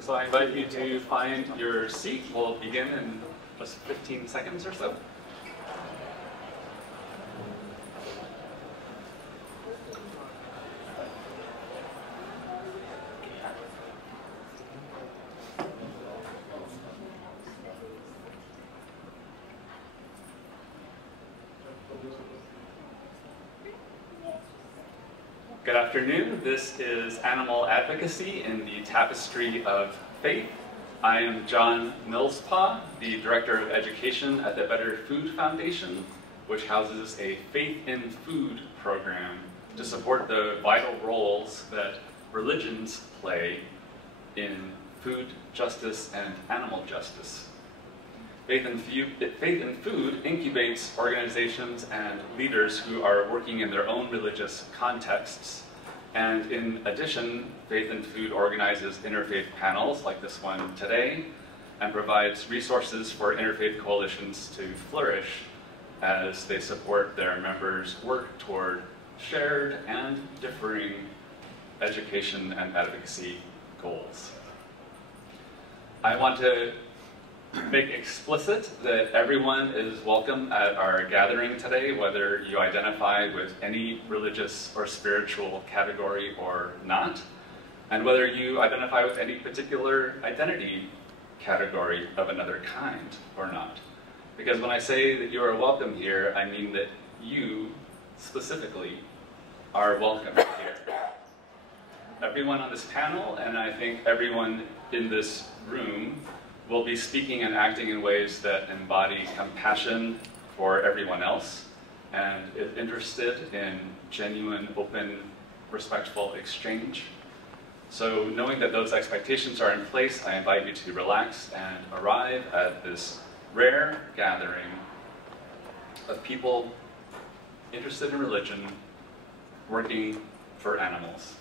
So I invite you to find your seat. We'll begin in just 15 seconds or so. Good afternoon. This is Animal Advocacy in the Tapestry of Faith. I am John Millspaugh, the Director of Education at the Better Food Foundation, which houses a Faith in Food program to support the vital roles that religions play in food justice and animal justice. Faith in Food incubates organizations and leaders who are working in their own religious contexts. And in addition, Faith in Food organizes interfaith panels like this one today and provides resources for interfaith coalitions to flourish as they support their members' work toward shared and differing education and advocacy goals. I want to make explicit that everyone is welcome at our gathering today, whether you identify with any religious or spiritual category or not, and whether you identify with any particular identity category of another kind or not. Because when I say that you are welcome here, I mean that you specifically are welcome here. Everyone on this panel, and I think everyone in this room, will be speaking and acting in ways that embody compassion for everyone else and is interested in genuine, open, respectful exchange. So knowing that those expectations are in place, I invite you to relax and arrive at this rare gathering of people interested in religion, working for animals.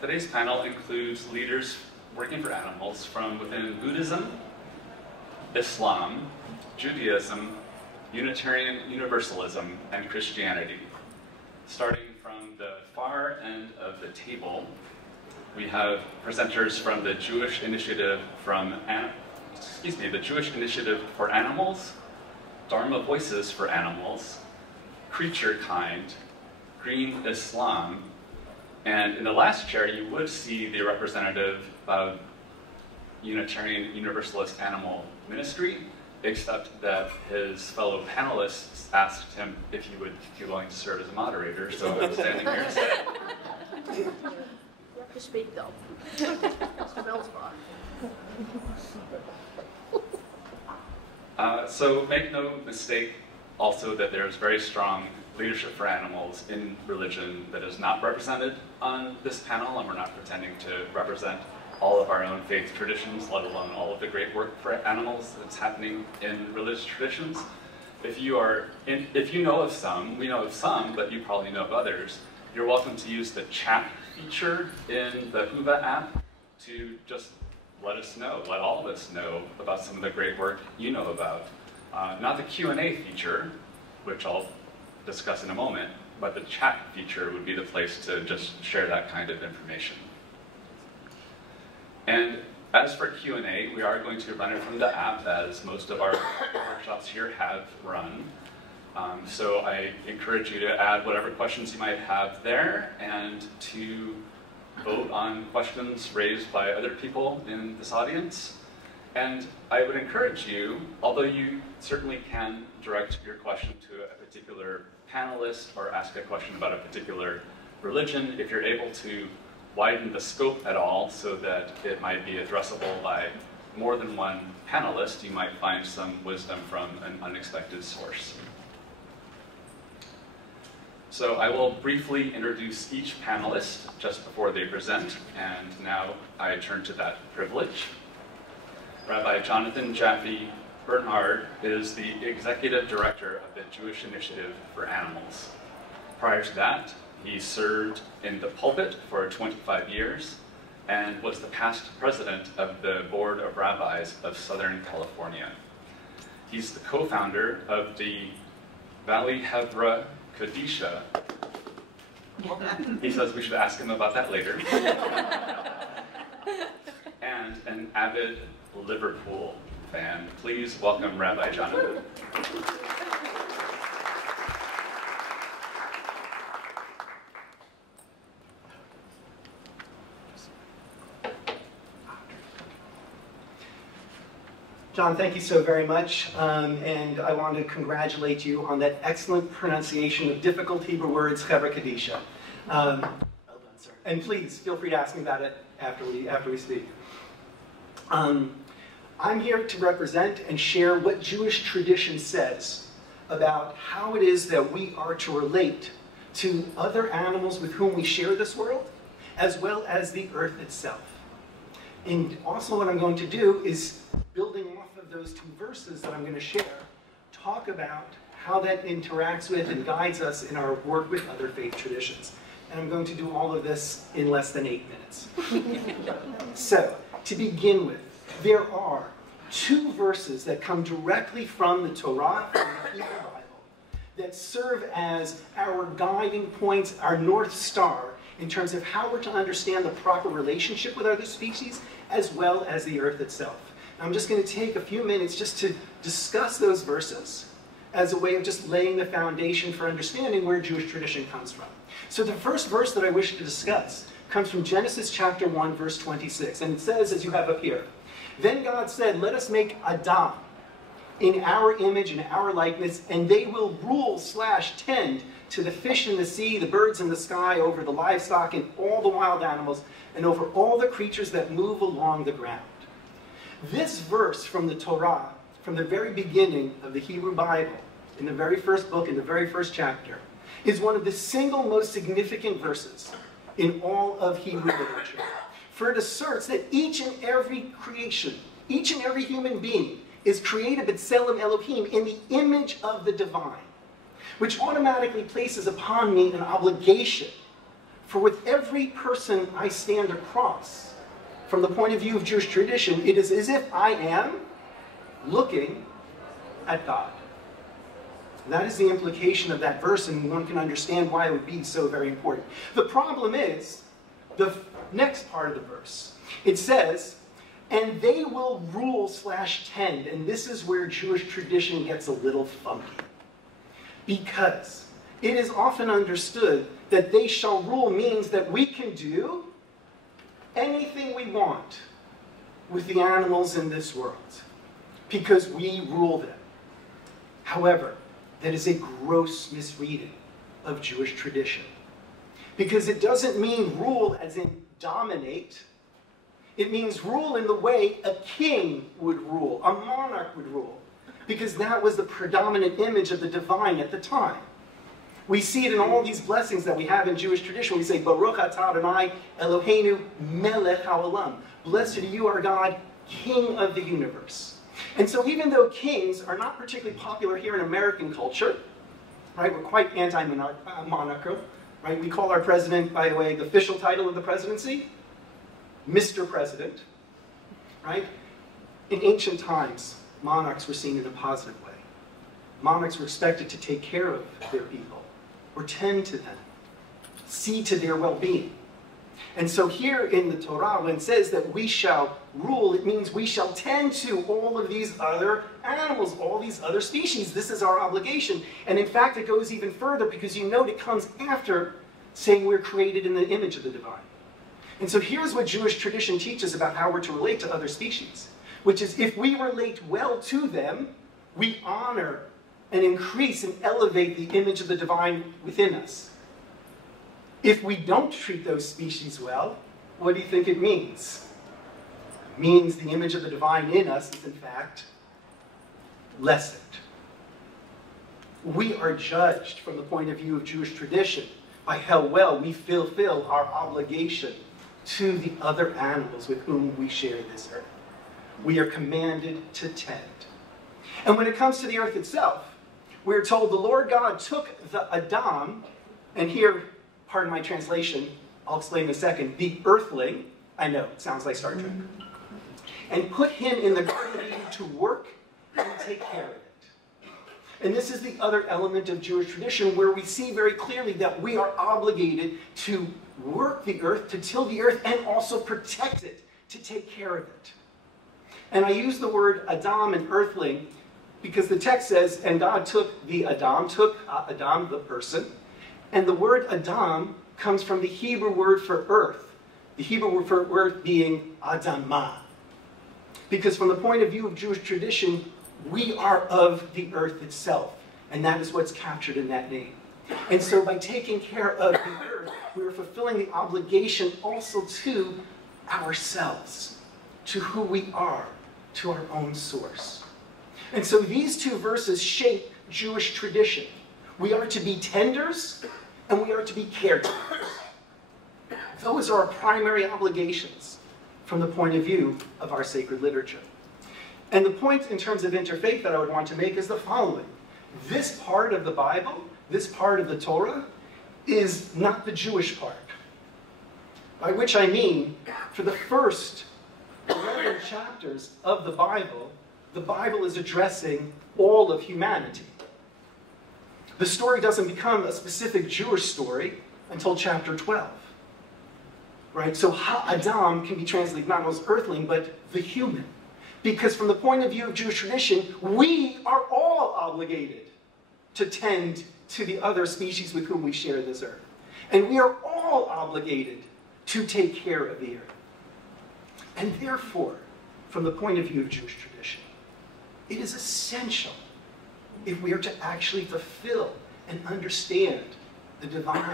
Today's panel includes leaders working for animals from within Buddhism, Islam, Judaism, Unitarian Universalism, and Christianity. Starting from the far end of the table, we have presenters from the Jewish Initiative for Animals, Dharma Voices for Animals, CreatureKind, Green Islam, and in the last chair, you would see the representative of Unitarian Universalist Animal Ministry, except that his fellow panelists asked him if he would be willing to serve as a moderator, so I'm standing here instead. You have to speak, though. Mr. Millspaugh. So make no mistake also that there's very strong leadership for animals in religion that is not represented on this panel, and we're not pretending to represent all of our own faith traditions, let alone all of the great work for animals that's happening in religious traditions. If you know of some, we know of some, but you probably know of others, you're welcome to use the chat feature in the Whova app to just let us know, let all of us know about some of the great work you know about. Not the Q&A feature, which I'll discuss in a moment, but the chat feature would be the place to just share that kind of information. And as for Q&A, we are going to run it from the app, as most of our workshops here have run. So I encourage you to add whatever questions you might have there and to vote on questions raised by other people in this audience. And I would encourage you, although you certainly can direct your question to a particular panelist or ask a question about a particular religion, if you're able to widen the scope at all so that it might be addressable by more than one panelist, you might find some wisdom from an unexpected source. So I will briefly introduce each panelist just before they present, and now I turn to that privilege. Rabbi Jonathan Jaffe Bernhard is the Executive Director of the Jewish Initiative for Animals. Prior to that, he served in the pulpit for 25 years and was the past president of the Board of Rabbis of Southern California. He's the co-founder of the Valley Hevra Kadisha. He says we should ask him about that later. And an avid Liverpool fan. Please welcome Rabbi Jonathan. John, thank you so very much, and I want to congratulate you on that excellent pronunciation of difficult Hebrew words, Hevra Kadisha. Well done, sir. And please, feel free to ask me about it after we speak. I'm here to represent and share what Jewish tradition says about how it is that we are to relate to other animals with whom we share this world, as well as the earth itself. And also what I'm going to do is, building off of those two verses that I'm going to share, talk about how that interacts with and guides us in our work with other faith traditions. And I'm going to do all of this in less than 8 minutes. So, to begin with, there are 2 verses that come directly from the Torah, from the Hebrew Bible, that serve as our guiding points, our North Star, in terms of how we're to understand the proper relationship with other species, as well as the earth itself. Now, I'm just going to take a few minutes just to discuss those verses as a way of just laying the foundation for understanding where Jewish tradition comes from. So the first verse that I wish to discuss comes from Genesis chapter 1, verse 26. And it says, as you have up here, "Then God said, let us make Adam in our image and our likeness, and they will rule/tend to the fish in the sea, the birds in the sky, over the livestock and all the wild animals, and over all the creatures that move along the ground." This verse from the Torah, from the very beginning of the Hebrew Bible, in the very first book, in the very first chapter, is one of the single most significant verses in all of Hebrew literature. For it asserts that each and every creation, each and every human being, is created b'tselem Elohim, in the image of the divine, which automatically places upon me an obligation. For with every person I stand across, from the point of view of Jewish tradition, it is as if I am looking at God. That is the implication of that verse, and one can understand why it would be so very important. The problem is the next part of the verse. It says, "And they will rule/tend," and this is where Jewish tradition gets a little funky. Because it is often understood that "they shall rule" means that we can do anything we want with the animals in this world, because we rule them. However, that is a gross misreading of Jewish tradition. Because it doesn't mean rule as in dominate. It means rule in the way a king would rule, a monarch would rule. Because that was the predominant image of the divine at the time. We see it in all these blessings that we have in Jewish tradition. We say, Baruch atah Adonai Eloheinu melech haolam. Blessed are you, our God, King of the universe. And so even though kings are not particularly popular here in American culture, right, we're quite anti-monarchical, right? We call our president, by the way, the official title of the presidency, Mr. President, right? In ancient times, monarchs were seen in a positive way. Monarchs were expected to take care of their people, or tend to them, see to their well-being. And so here in the Torah, when it says that we shall rule, it means we shall tend to all of these other animals, all these other species. This is our obligation. And in fact, it goes even further, because you note it comes after saying we're created in the image of the divine. And so here's what Jewish tradition teaches about how we're to relate to other species, which is if we relate well to them, we honor and increase and elevate the image of the divine within us. If we don't treat those species well, what do you think it means? It means the image of the divine in us is, in fact, lessened. We are judged from the point of view of Jewish tradition by how well we fulfill our obligation to the other animals with whom we share this earth. We are commanded to tend. And when it comes to the earth itself, we're told the Lord God took the Adam, and here, pardon my translation, I'll explain in a second, the earthling, I know, it sounds like Star Trek. And put him in the Garden of Eden to work and take care of it. And this is the other element of Jewish tradition where we see very clearly that we are obligated to work the earth, to till the earth, and also protect it, to take care of it. And I use the word Adam and earthling because the text says, and God took Adam, the person, and the word Adam comes from the Hebrew word for earth. The Hebrew word for earth being Adamah. Because from the point of view of Jewish tradition, we are of the earth itself. And that is what's captured in that name. And so by taking care of the earth, we are fulfilling the obligation also to ourselves, to who we are, to our own source. And so these two verses shape Jewish tradition. We are to be tenders, and we are to be caretakers. Those are our primary obligations from the point of view of our sacred literature. And the point in terms of interfaith that I would want to make is the following. This part of the Bible, this part of the Torah, is not the Jewish part. By which I mean, for the first 11 chapters of the Bible is addressing all of humanity. The story doesn't become a specific Jewish story until chapter 12. Right? So Ha-Adam can be translated not as earthling, but the human. Because from the point of view of Jewish tradition, we are all obligated to tend to the other species with whom we share this earth. And we are all obligated to take care of the earth. And therefore, from the point of view of Jewish tradition, it is essential if we are to actually fulfill and understand the divine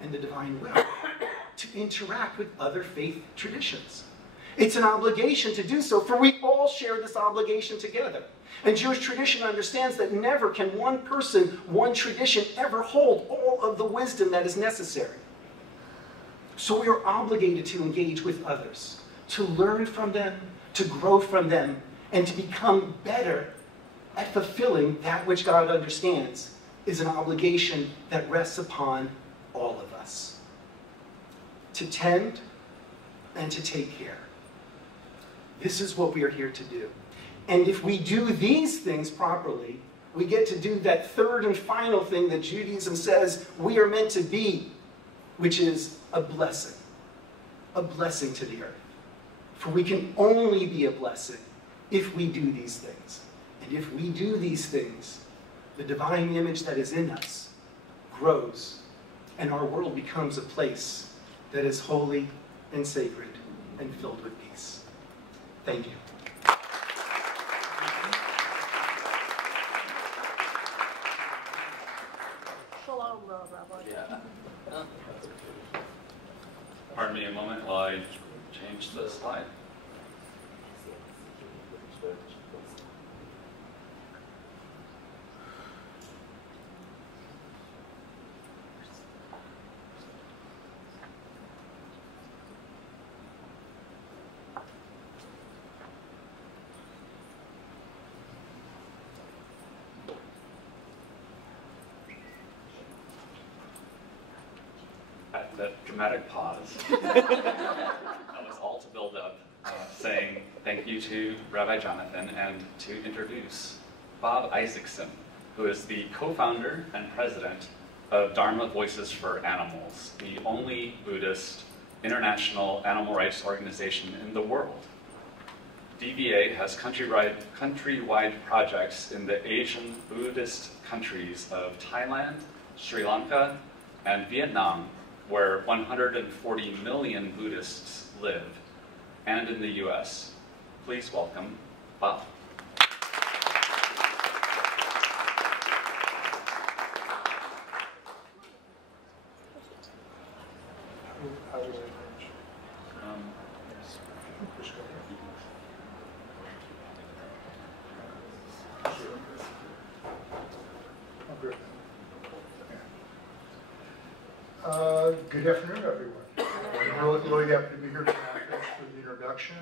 and the divine will to interact with other faith traditions. It's an obligation to do so, for we all share this obligation together. And Jewish tradition understands that never can one person, one tradition ever hold all of the wisdom that is necessary. So we are obligated to engage with others, to learn from them, to grow from them, and to become better at fulfilling that which God understands is an obligation that rests upon all of us. To tend and to take care. This is what we are here to do. And if we do these things properly, we get to do that third and final thing that Judaism says we are meant to be, which is a blessing to the earth. For we can only be a blessing if we do these things. And if we do these things, the divine image that is in us grows, and our world becomes a place that is holy and sacred and filled with peace. Thank you. Shalom, Rabbi. Yeah. Pardon me a moment while I change the slide. That dramatic pause. That was all to build up, saying thank you to Rabbi Jonathan and to introduce Bob Isaacson, who is the co-founder and president of Dharma Voices for Animals, the only Buddhist international animal rights organization in the world. DVA has countrywide projects in the Asian Buddhist countries of Thailand, Sri Lanka, and Vietnam, where 140 million Buddhists live, and in the US. Please welcome Bob. Good afternoon, everyone. I'm really happy to be here tonight. Thanks for the introduction.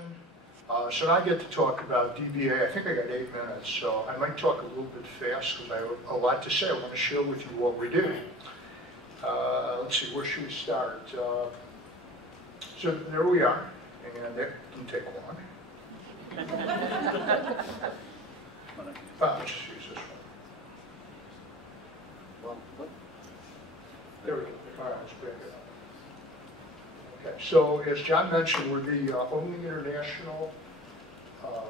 So now I get to talk about DBA. I think I got 8 minutes, so I might talk a little bit fast because I have a lot to say. I want to share with you what we do. Let's see, where should we start? So there we are. and it didn't take long. Let's just use this one. There we go. All right, let's bring it up. Okay, so as John mentioned, we're the only international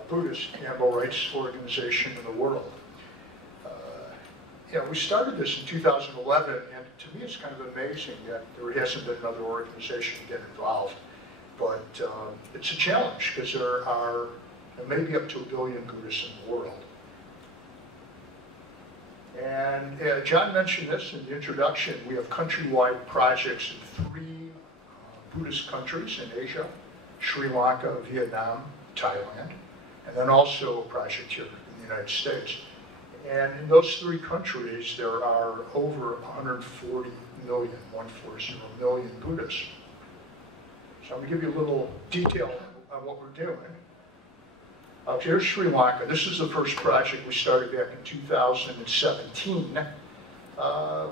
Buddhist animal rights organization in the world. We started this in 2011, and to me it's kind of amazing that there hasn't been another organization to get involved. But it's a challenge because there are maybe up to 1 billion Buddhists in the world. And John mentioned this in the introduction. We have countrywide projects in 3 Buddhist countries in Asia: Sri Lanka, Vietnam, Thailand, and then also a project here in the United States. And in those 3 countries, there are over 140 million, 140 million Buddhists. So I'm going to give you a little detail on what we're doing. Here's Sri Lanka. This is the first project we started back in 2017.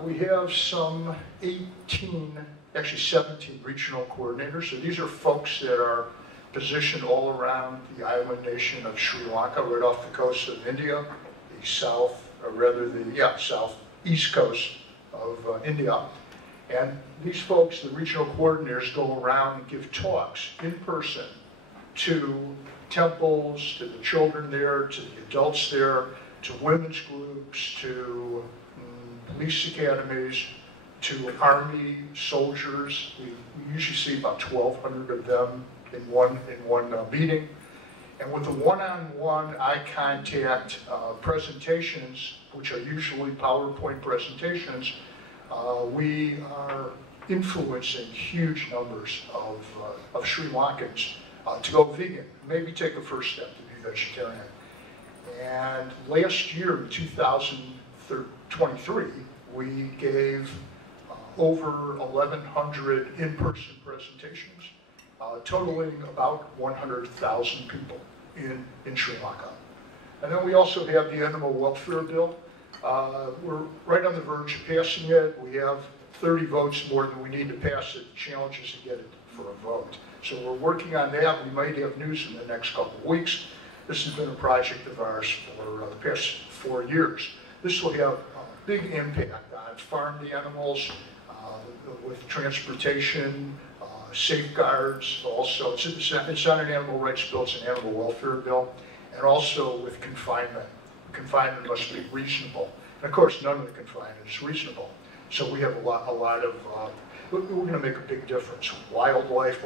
We have some 17 regional coordinators. So these are folks that are positioned all around the island nation of Sri Lanka, right off the coast of India, the southeast coast of India. And these folks, the regional coordinators, go around and give talks in person to temples, to the children there, to the adults there, to women's groups, to police academies, to army soldiers. We usually see about 1,200 of them in one meeting. And with the one-on-one eye contact presentations, which are usually PowerPoint presentations, we are influencing huge numbers of Sri Lankans to go vegan, maybe take a first step to be vegetarian. And last year, in 2023, we gave over 1,100 in-person presentations, totaling about 100,000 people in Sri Lanka. And then we also have the Animal Welfare Bill. We're right on the verge of passing it. We have 30 votes more than we need to pass it. The challenge is to get it for a vote. So we're working on that. We might have news in the next couple of weeks. This has been a project of ours for the past 4 years. This will have a big impact on farmed animals, with transportation, safeguards, also. It's not an animal rights bill, it's an animal welfare bill, and also with confinement. Confinement must be reasonable. And of course, none of the confinement is reasonable. So we have a lot of we're going to make a big difference. Wildlife,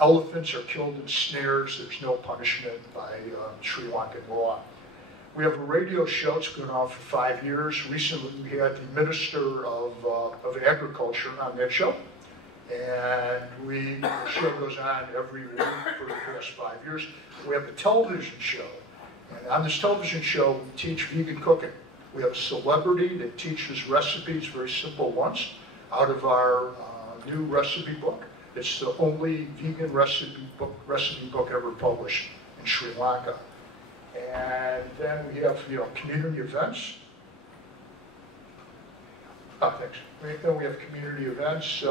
elephants are killed in snares. There's no punishment by Sri Lankan law. We have a radio show. It's been on for 5 years. Recently, we had the Minister of Agriculture on that show. And the show goes on every week for the past 5 years. We have a television show. And on this television show, we teach vegan cooking. We have a celebrity that teaches recipes, very simple ones, out of our new recipe book. It's the only vegan recipe book ever published in Sri Lanka. And then we have community events. Thanks. Then we have community events,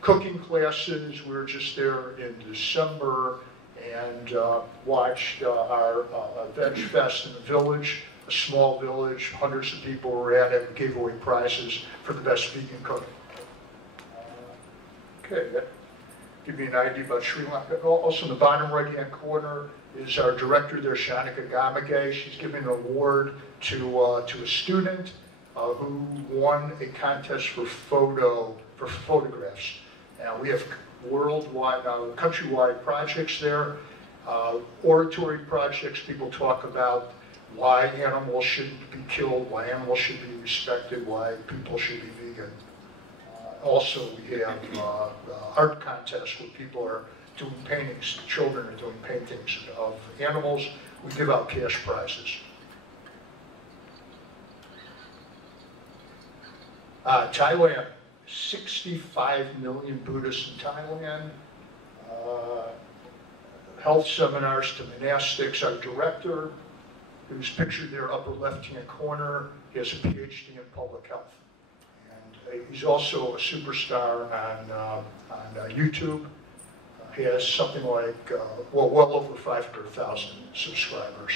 cooking classes. We were just there in December and watched our Veg Fest in the village, a small village. Hundreds of people were at it. We gave away prizes for the best vegan cooking. Okay, that give you an idea about Sri Lanka. Also in the bottom right-hand corner is our director there, Shanika Gamage. She's giving an award to a student who won a contest for photographs. Now we have worldwide, countrywide projects there, oratory projects. People talk about why animals shouldn't be killed, why animals should be respected, why people should be vegan. Also, we have art contests where people are doing paintings, children are doing paintings of animals. We give out cash prizes. Thailand, 65 million Buddhists in Thailand. Health seminars to monastics. Our director, who's pictured there upper left-hand corner, he has a PhD in public health. And he's also a superstar on YouTube. has something like, well over 500,000 subscribers.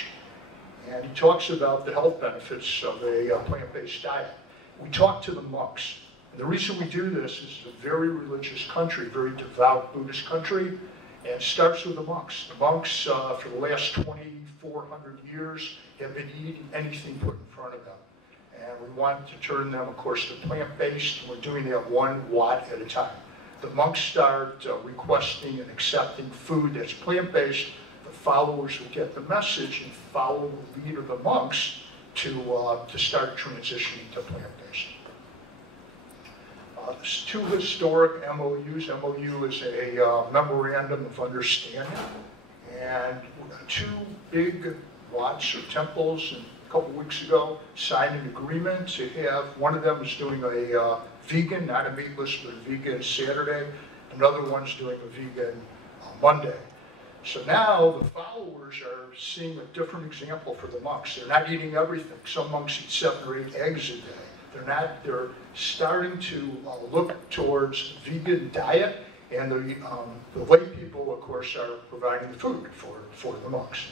And he talks about the health benefits of a plant-based diet. We talk to the monks. And the reason we do this is it's a very religious country, very devout Buddhist country, and it starts with the monks. The monks, for the last 2,400 years, have been eating anything put in front of them. And we want to turn them, of course, to plant-based, and we're doing that 1 watt at a time. The monks start requesting and accepting food that's plant-based. The followers will get the message and follow the lead of the monks to start transitioning to plant-based. There's 2 historic MOUs. MOU is a Memorandum of Understanding. And 2 big Wats or temples a couple weeks ago signed an agreement to have, one of them is doing a vegan, not a meatless, but a vegan Saturday. Another one's doing a vegan Monday. So now the followers are seeing a different example for the monks. They're not eating everything. Some monks eat 7 or 8 eggs a day. They're starting to look towards vegan diet, and the lay people, of course, are providing the food for the monks.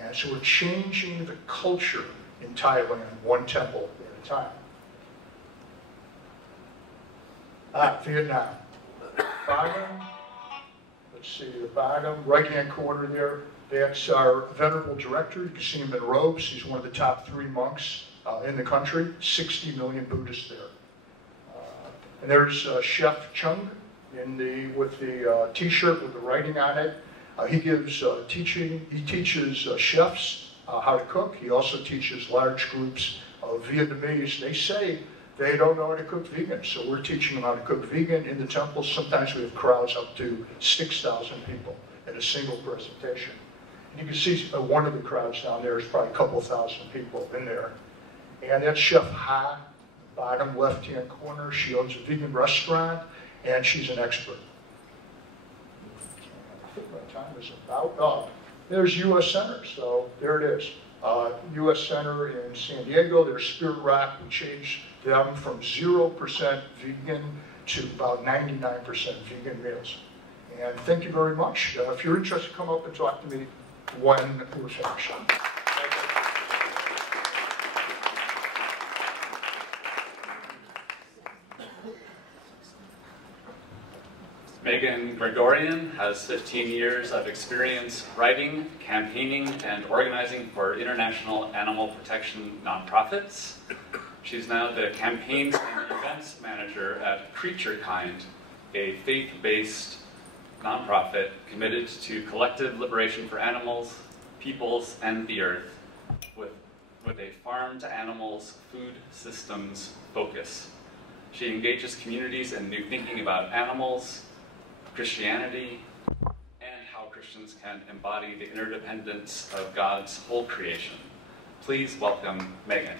And so we're changing the culture in Thailand, 1 temple at a time. Vietnam. Bottom, let's see, the bottom right-hand corner there, that's our venerable director. You can see him in robes. He's one of the top 3 monks in the country. 60 million Buddhists there. And there's Chef Chung with the T-shirt with the writing on it. He gives he teaches chefs how to cook. He also teaches large groups of Vietnamese. They say they don't know how to cook vegan, so we're teaching them how to cook vegan in the temples. Sometimes we have crowds up to 6,000 people at a single presentation. And you can see one of the crowds down there is probably a couple thousand people in there. And that's Chef Ha, bottom left-hand corner. She owns a vegan restaurant, and she's an expert. I think my time is about up. There's U.S. Center, so there it is. U.S. Center in San Diego, there's Spirit Rock. We changed them from 0% vegan to about 99% vegan meals. And thank you very much. If you're interested, come up and talk to me when we're finished. Megan Gregorian has 15 years of experience writing, campaigning, and organizing for international animal protection nonprofits. She's now the campaigns and events manager at CreatureKind, a faith-based nonprofit committed to collective liberation for animals, peoples, and the earth, with a farm-to-animals food systems focus. She engages communities in new thinking about animals, Christianity, and how Christians can embody the interdependence of God's whole creation. Please welcome Megan.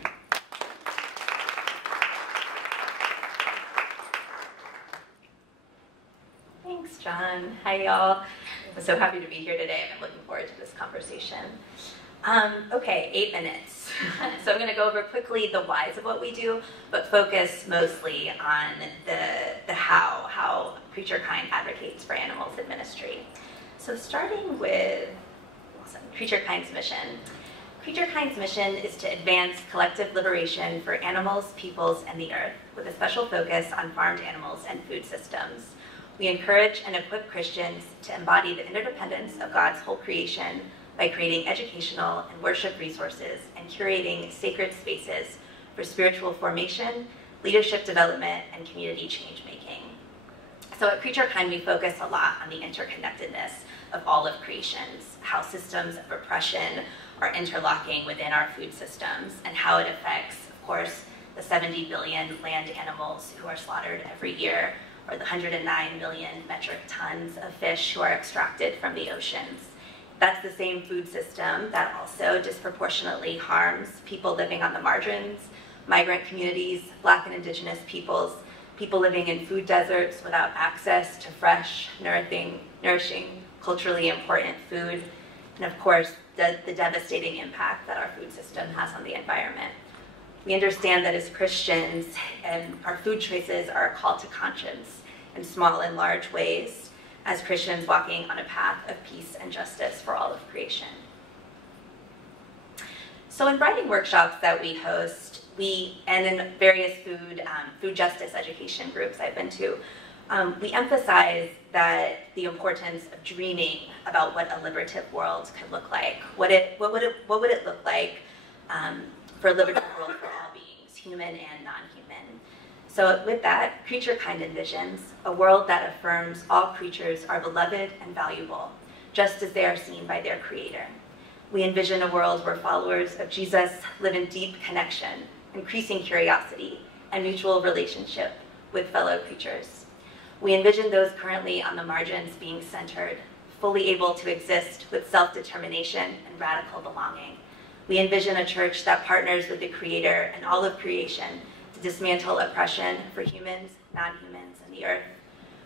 Thanks, John. Hi, y'all. I'm so happy to be here today. I'm looking forward to this conversation. Okay, 8 minutes. So I'm going to go over quickly the whys of what we do, but focus mostly on the how CreatureKind advocates for animals in ministry. So starting with CreatureKind's mission. CreatureKind's mission is to advance collective liberation for animals, peoples, and the earth, with a special focus on farmed animals and food systems. We encourage and equip Christians to embody the interdependence of God's whole creation by creating educational and worship resources and curating sacred spaces for spiritual formation, leadership development, and community change-making. So at CreatureKind, we focus a lot on the interconnectedness of all of creations, how systems of oppression are interlocking within our food systems, and how it affects, of course, the 70 billion land animals who are slaughtered every year, or the 109 million metric tons of fish who are extracted from the oceans. That's the same food system that also disproportionately harms people living on the margins, migrant communities, Black and Indigenous peoples, people living in food deserts without access to fresh, nourishing, culturally important food, and of course, the devastating impact that our food system has on the environment. We understand that as Christians, our food choices are a call to conscience in small and large ways, as Christians walking on a path of peace and justice for all of creation. So in writing workshops that we host, and in various food justice education groups I've been to, we emphasize that the importance of dreaming about what a liberative world could look like. What would it look like for a liberative world for all beings, human and non-human? So with that, CreatureKind envisions a world that affirms all creatures are beloved and valuable, just as they are seen by their creator. We envision a world where followers of Jesus live in deep connection, increasing curiosity, and mutual relationship with fellow creatures. We envision those currently on the margins being centered, fully able to exist with self-determination and radical belonging. We envision a church that partners with the Creator and all of creation to dismantle oppression for humans, non-humans, and the earth.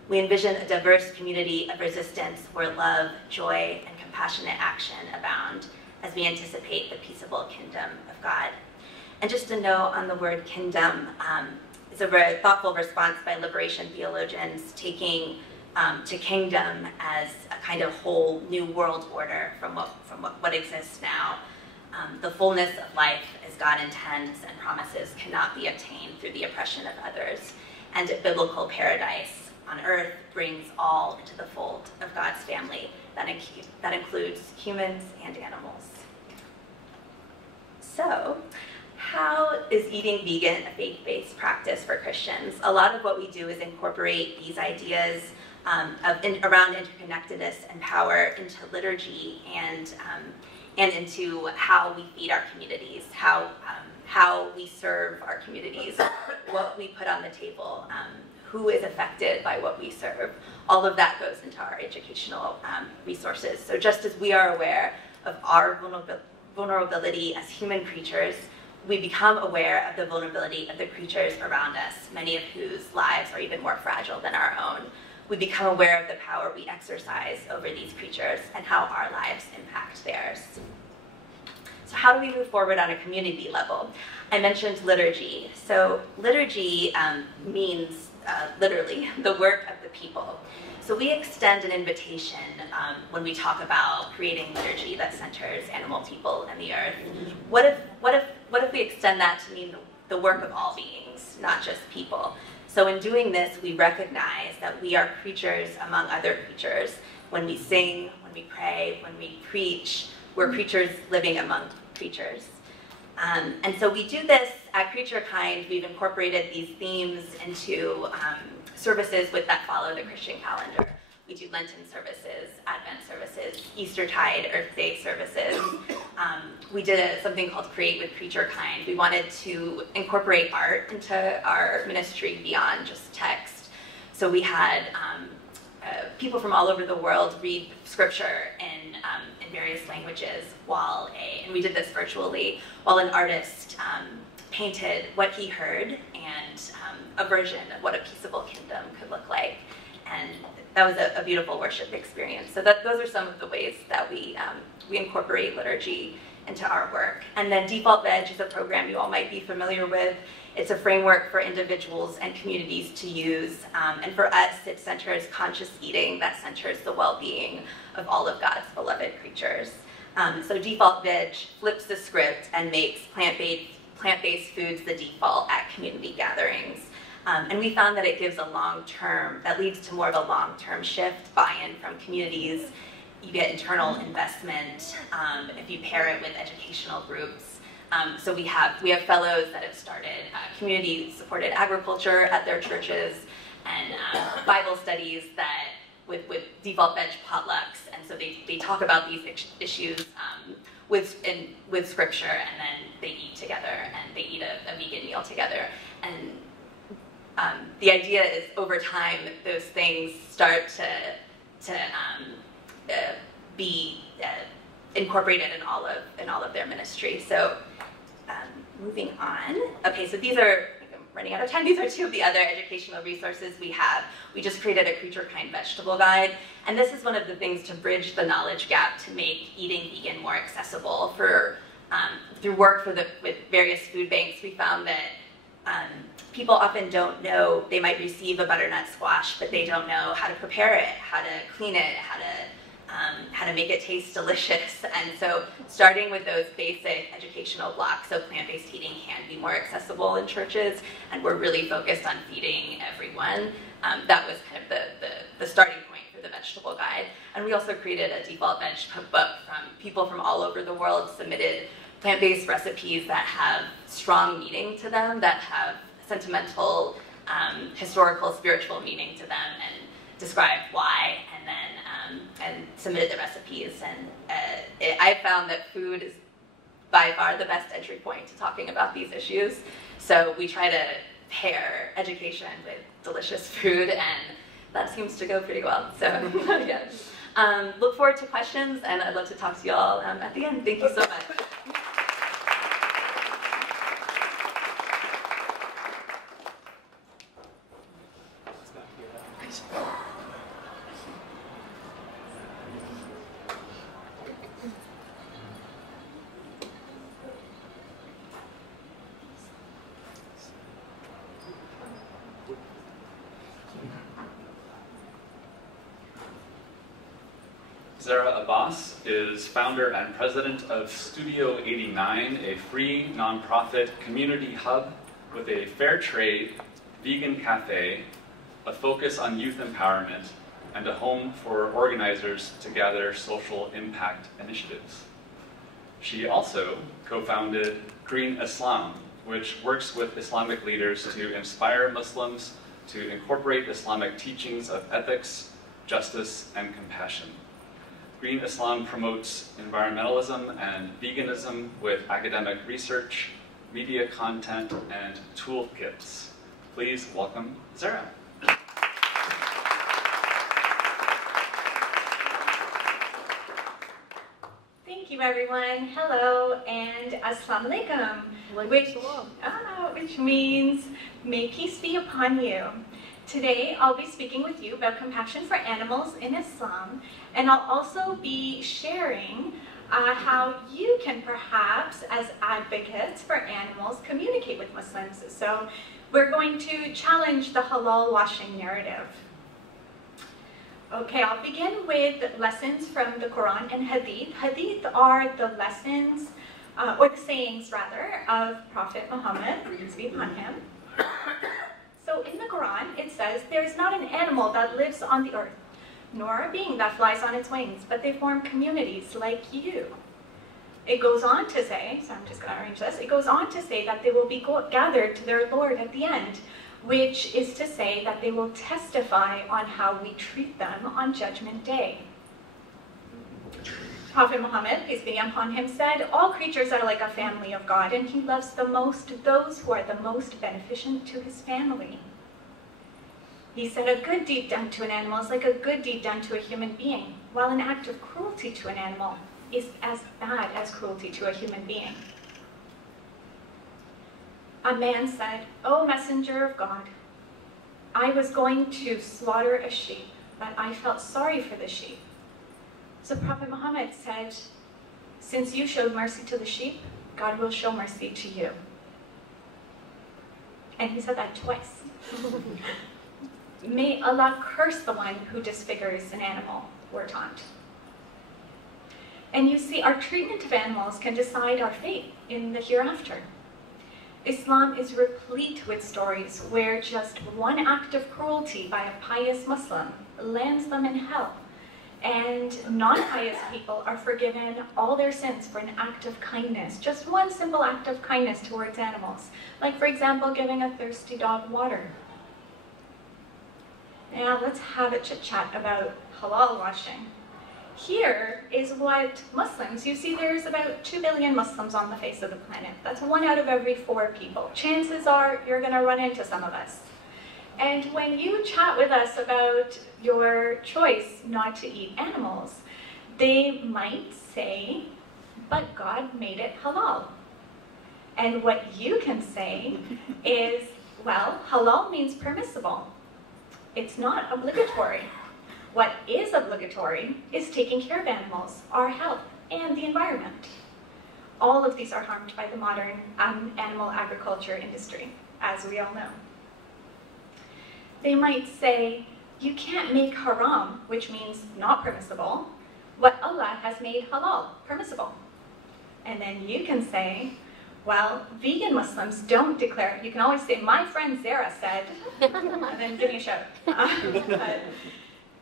We envision a diverse community of resistance where love, joy, and compassionate action abound as we anticipate the peaceable kingdom of God. And just a note on the word kingdom, it's a very thoughtful response by liberation theologians taking to kingdom as a kind of whole new world order from what exists now. The fullness of life as God intends and promises cannot be obtained through the oppression of others. And a biblical paradise on earth brings all into the fold of God's family that includes humans and animals. So, how is eating vegan a faith-based practice for Christians? A lot of what we do is incorporate these ideas around interconnectedness and power into liturgy and into how we feed our communities, how we serve our communities, what we put on the table, who is affected by what we serve. All of that goes into our educational resources. So just as we are aware of our vulnerability as human creatures, we become aware of the vulnerability of the creatures around us, many of whose lives are even more fragile than our own. We become aware of the power we exercise over these creatures and how our lives impact theirs. So how do we move forward on a community level? I mentioned liturgy. So liturgy means literally the work of the people. So we extend an invitation when we talk about creating liturgy that centers animal, people, and the earth. What if we extend that to mean the work of all beings, not just people? So in doing this, we recognize that we are creatures among other creatures. When we sing, when we pray, when we preach, we're creatures living among creatures. And so we do this at CreatureKind. We've incorporated these themes into services that follow the Christian calendar. We do Lenten services, Advent services, Eastertide, Earth Day services. We did something called Create with CreatureKind. We wanted to incorporate art into our ministry beyond just text. So we had people from all over the world read scripture in various languages and we did this virtually, while an artist painted what he heard and a version of what a peaceable kingdom could look like. And that was a beautiful worship experience. So those are some of the ways that we incorporate liturgy into our work. And then Default Veg is a program you all might be familiar with. It's a framework for individuals and communities to use. And for us, it centers conscious eating that centers the well-being of all of God's beloved creatures. So Default Veg flips the script and makes plant-based foods the default at community gatherings. And we found that it gives that leads to more of a long-term shift, buy-in from communities. You get internal investment if you pair it with educational groups. So we have fellows that have started community-supported agriculture at their churches and Bible studies that with Default Veg potlucks, and so they talk about these issues with scripture, and then they eat together and they eat a vegan meal together. And the idea is over time those things start to be incorporated in all of their ministry. So moving on. Okay, so these are, I think I'm running out of time. These are two of the other educational resources we have. We just created a CreatureKind vegetable guide, and this is one of the things to bridge the knowledge gap to make eating vegan more accessible. Through work with various food banks, we found that people often don't know, they might receive a butternut squash, but they don't know how to prepare it, how to clean it, how to make it taste delicious. And so starting with those basic educational blocks, so plant-based eating can be more accessible in churches, and we're really focused on feeding everyone. That was kind of the starting point for the vegetable guide. And we also created a default veg cookbook from people from all over the world, submitted plant-based recipes that have strong meaning to them, that have sentimental, historical, spiritual meaning to them, and describe why, and then and submitted the recipes. And I found that food is by far the best entry point to talking about these issues. So we try to pair education with delicious food, and that seems to go pretty well. So yeah. Look forward to questions, and I'd love to talk to you all at the end. Thank you so much. Zara Abbas is founder and president of Studio 89, a free nonprofit community hub with a fair trade, vegan cafe, a focus on youth empowerment, and a home for organizers to gather social impact initiatives. She also co-founded Green Islam, which works with Islamic leaders to inspire Muslims to incorporate Islamic teachings of ethics, justice, and compassion. Green Islam promotes environmentalism and veganism with academic research, media content, and toolkits. Please welcome Zara. Thank you, everyone. Hello and assalamu alaikum, which means may peace be upon you. Today, I'll be speaking with you about compassion for animals in Islam, and I'll also be sharing how you can perhaps, as advocates for animals, communicate with Muslims. So we're going to challenge the halal washing narrative. Okay, I'll begin with lessons from the Quran and Hadith. Hadith are the lessons, or the sayings rather, of Prophet Muhammad, peace be upon him. So in the Quran, it says, there is not an animal that lives on the earth, nor a being that flies on its wings, but they form communities like you. It goes on to say, so I'm just going to arrange this, it goes on to say that they will be gathered to their Lord at the end, which is to say that they will testify on how we treat them on Judgment Day. Prophet Muhammad, peace be upon him, said, all creatures are like a family of God, and he loves the most those who are the most beneficent to his family. He said, a good deed done to an animal is like a good deed done to a human being, while an act of cruelty to an animal is as bad as cruelty to a human being. A man said, O messenger of God, I was going to slaughter a sheep, but I felt sorry for the sheep. So Prophet Muhammad said, since you showed mercy to the sheep, God will show mercy to you. And he said that twice. May Allah curse the one who disfigures an animal, we're taught. And you see, our treatment of animals can decide our fate in the hereafter. Islam is replete with stories where just one act of cruelty by a pious Muslim lands them in hell, and non-pious people are forgiven all their sins for an act of kindness, just one simple act of kindness towards animals, like, for example, giving a thirsty dog water. Now let's have a chit-chat about halal washing. Here is what Muslims, you see there's about 2 billion Muslims on the face of the planet. That's 1 out of every 4 people. Chances are you're going to run into some of us. And when you chat with us about your choice not to eat animals, they might say, but God made it halal. And what you can say is, well, halal means permissible. It's not obligatory. What is obligatory is taking care of animals, our health, and the environment. All of these are harmed by the modern animal agriculture industry. as we all know. They might say, you can't make haram, which means not permissible, what Allah has made halal, permissible. And then you can say, well, vegan Muslims don't declare, you can always say, my friend Zara said, and then give me a shout.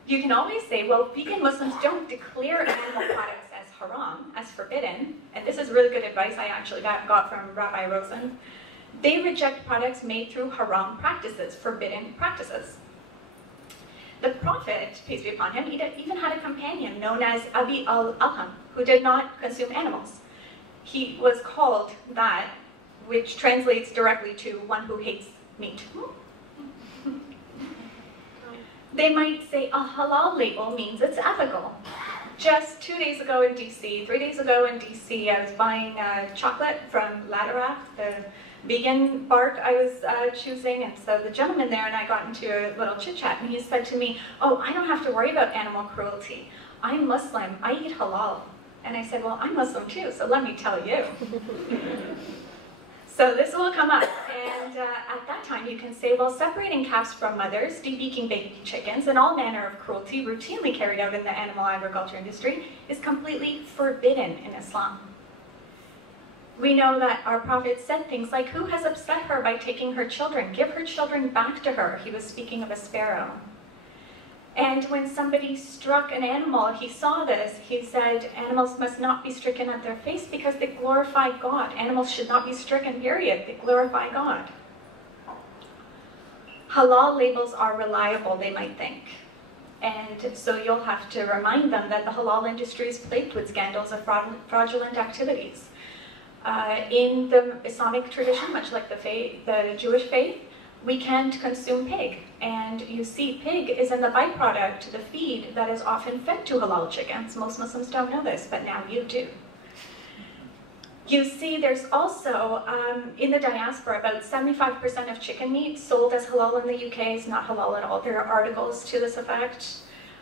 You can always say, well, vegan Muslims don't declare animal products as haram, as forbidden, and this is really good advice I actually got from Rabbi Rosen. They reject products made through haram practices, forbidden practices. The Prophet, peace be upon him, even had a companion known as Abi al-Alham, who did not consume animals. He was called that, which translates directly to one who hates meat. They might say a halal label means it's ethical. Just 2 days ago in DC, 3 days ago in DC, I was buying chocolate from Laderac, the vegan bark I was choosing, and so the gentleman there and I got into a little chit-chat, and he said to me, oh, I don't have to worry about animal cruelty. I'm Muslim, I eat halal. And I said, well, I'm Muslim too, so let me tell you. So this will come up, and at that time you can say, well, separating calves from mothers, debeaking baby chickens, and all manner of cruelty routinely carried out in the animal agriculture industry is completely forbidden in Islam. We know that our Prophet said things like, who has upset her by taking her children? Give her children back to her. He was speaking of a sparrow. And when somebody struck an animal, he saw this, he said, animals must not be stricken at their face because they glorify God. Animals should not be stricken, period. They glorify God. Halal labels are reliable, they might think. And so you'll have to remind them that the halal industry is plagued with scandals of fraudulent activities. In the Islamic tradition, much like the Jewish faith, we can't consume pig. And you see, pig is in the byproduct, the feed that is often fed to halal chickens. Most Muslims don't know this, but now you do. You see, there's also, in the diaspora, about 75% of chicken meat sold as halal in the UK is not halal at all. There are articles to this effect.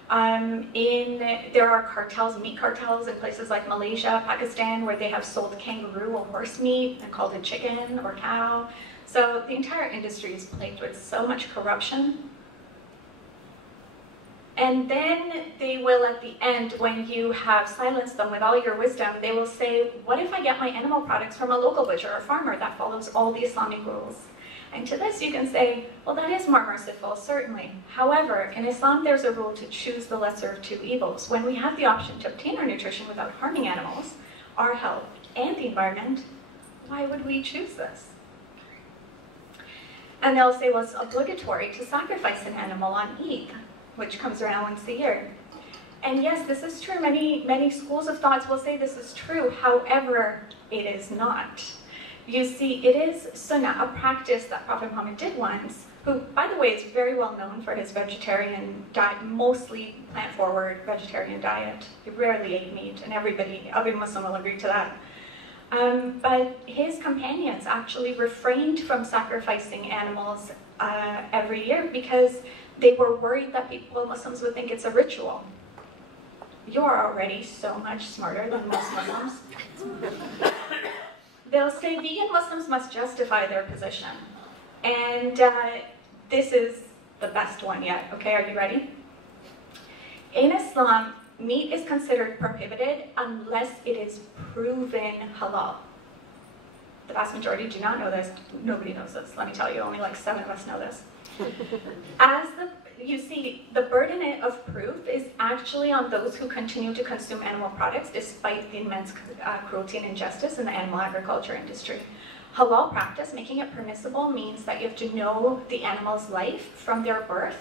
There are cartels, meat cartels in places like Malaysia, Pakistan, where they have sold kangaroo or horse meat and called it chicken or cow. So the entire industry is plagued with so much corruption. And then they will, at the end, when you have silenced them with all your wisdom, they will say, what if I get my animal products from a local butcher or farmer that follows all the Islamic rules? And to this you can say, well, that is more merciful, certainly. However, in Islam there's a rule to choose the lesser of two evils. When we have the option to obtain our nutrition without harming animals, our health, and the environment, why would we choose this? And they'll say, well, it's obligatory to sacrifice an animal on Eid, which comes around once a year. And yes, this is true. Many schools of thoughts will say this is true. However, it is not. You see, it is sunnah, a practice that Prophet Muhammad did once, who, by the way, is very well known for his vegetarian diet, mostly plant-forward vegetarian diet. He rarely ate meat, and every Muslim will agree to that. But his companions actually refrained from sacrificing animals every year because they were worried that Muslims would think it's a ritual. You're already so much smarter than most Muslims. They'll say vegan Muslims must justify their position. And this is the best one yet. Okay, are you ready? In Islam, meat is considered prohibited unless it is proven halal. The vast majority do not know this. Nobody knows this. Let me tell you, only like 7 of us know this. You see, the burden of proof is actually on those who continue to consume animal products despite the immense cruelty and injustice in the animal agriculture industry. Halal practice, making it permissible, means that you have to know the animal's life from their birth,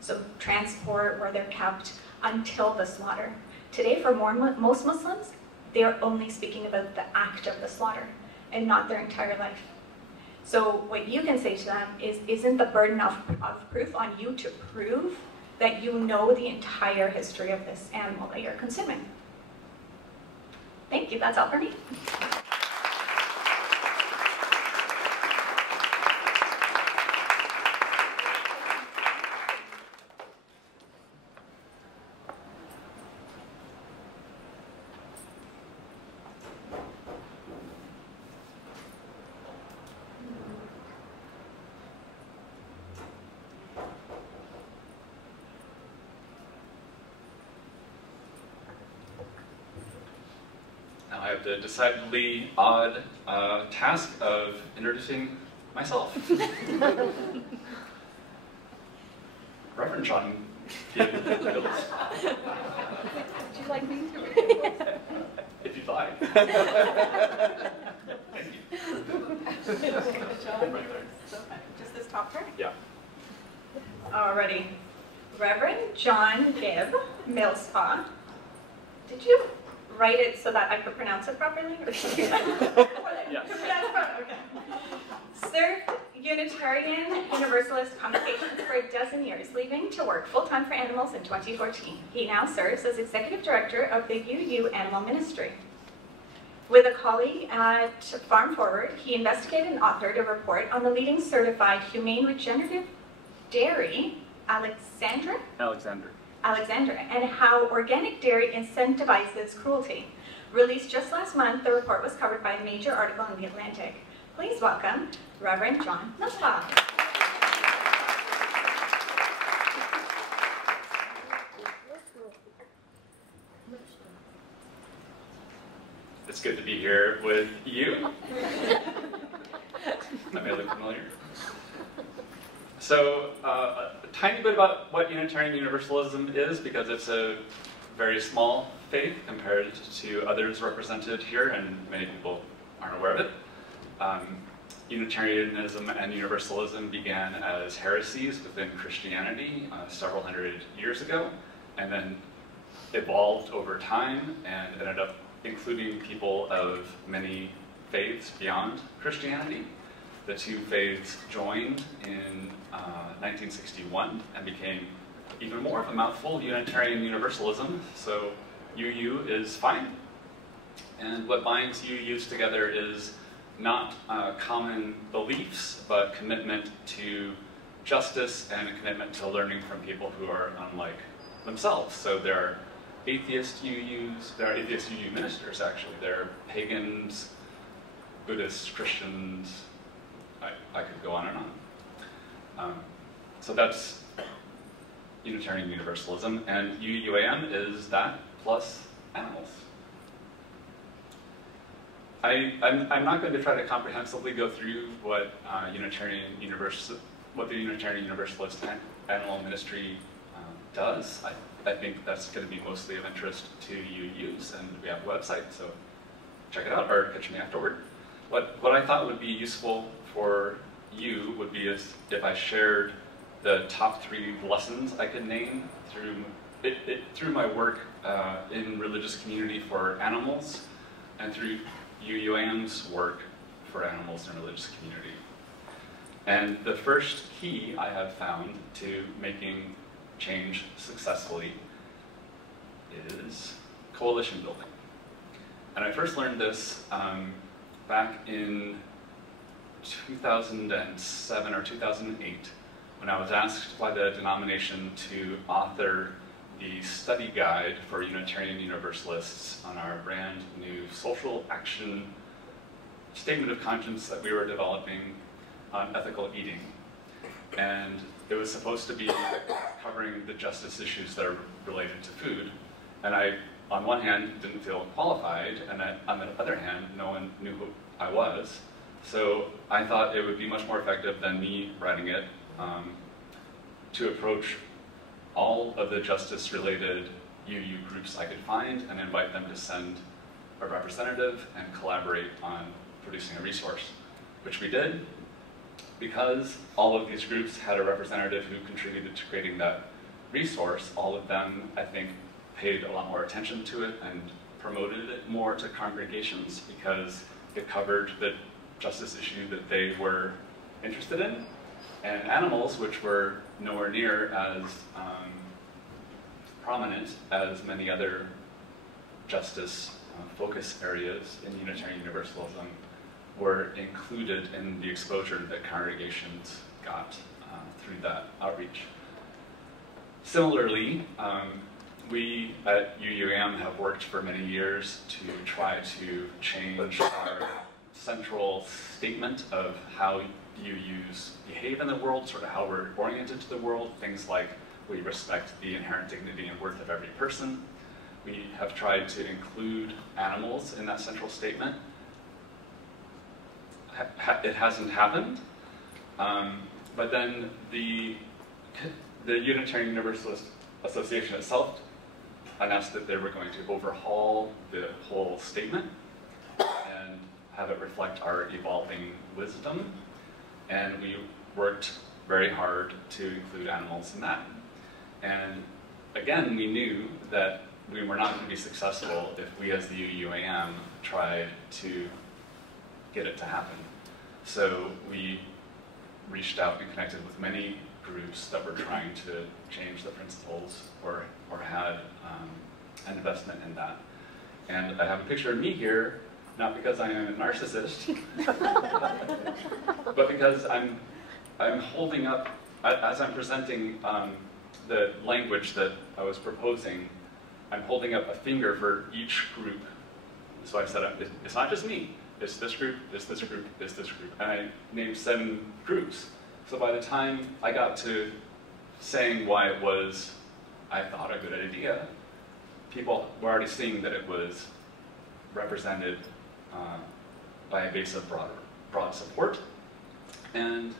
so transport, where they're kept, until the slaughter. Today, for most Muslims, they are only speaking about the act of the slaughter and not their entire life. So what you can say to them is, isn't the burden of proof on you to prove that you know the entire history of this animal that you're consuming? Thank you, that's all for me. Now I have the decidedly odd task of introducing myself. Reverend John Gibb Mills. Would you like me to read it? If you'd like. Thank you. Right there. Just this top part? Yeah. Alrighty. Reverend John Gibb Millspaw. Did you write it so that I could pronounce it properly? Yes. Okay. Served Unitarian Universalist congregations for a dozen years, leaving to work full-time for animals in 2014. He now serves as Executive Director of the UU Animal Ministry. With a colleague at Farm Forward, he investigated and authored a report on the leading certified humane regenerative dairy, Alexander, and how organic dairy incentivizes cruelty. Released just last month, the report was covered by a major article in The Atlantic. Please welcome Reverend John Millspaw. It's good to be here with you. I may look familiar. So, a tiny bit about what Unitarian Universalism is, because it's a very small faith compared to others represented here, and many people aren't aware of it. Unitarianism and Universalism began as heresies within Christianity several hundred years ago, and then evolved over time and ended up including people of many faiths beyond Christianity. The two faiths joined in 1961 and became even more of a mouthful, Unitarian Universalism. So UU is fine. And what binds UUs together is not common beliefs, but commitment to justice and a commitment to learning from people who are unlike themselves. So there are atheist UUs, there are atheist UU ministers actually, there are pagans, Buddhists, Christians, I could go on and on. So that's Unitarian Universalism, and UUAM is that plus animals. I'm not going to try to comprehensively go through what the Unitarian Universalist Animal Ministry does. I think that's going to be mostly of interest to UUs, and we have a website, so check it out or catch me afterward. What I thought would be useful for you would be if I shared the top 3 lessons I could name through my work in religious community for animals and through UUAM's work for animals in religious community. And the first key I have found to making change successfully is coalition building. And I first learned this back in 2007 or 2008 when I was asked by the denomination to author the study guide for Unitarian Universalists on our brand new social action statement of conscience that we were developing on ethical eating. And it was supposed to be covering the justice issues that are related to food. And I, on one hand, didn't feel qualified, and on the other hand, no one knew who I was. So I thought it would be much more effective than me writing it to approach all of the justice-related UU groups I could find and invite them to send a representative and collaborate on producing a resource, which we did. Because all of these groups had a representative who contributed to creating that resource, all of them, I think, paid a lot more attention to it and promoted it more to congregations because it covered the justice issue that they were interested in. And animals, which were nowhere near as prominent as many other justice focus areas in Unitarian Universalism, were included in the exposure that congregations got through that outreach. Similarly, we at UUAM have worked for many years to try to change our central statement of how UUs behave in the world, sort of how we're oriented to the world, things like we respect the inherent dignity and worth of every person. We have tried to include animals in that central statement. It hasn't happened. But then the Unitarian Universalist Association itself announced that they were going to overhaul the whole statement and have it reflect our evolving wisdom. And we worked very hard to include animals in that. And again, we knew that we were not going to be successful if we as the UUAM tried to get it to happen. So we reached out and connected with many groups that were trying to change the principles or had an investment in that. And I have a picture of me here, not because I am a narcissist, but because I'm holding up, as I'm presenting the language that I was proposing, I'm holding up a finger for each group. So I said, it's not just me, it's this group, it's this group, it's this group. And I named 7 groups. So by the time I got to saying why it was, I thought, a good idea, people were already seeing that it was represented by a base of broad support. And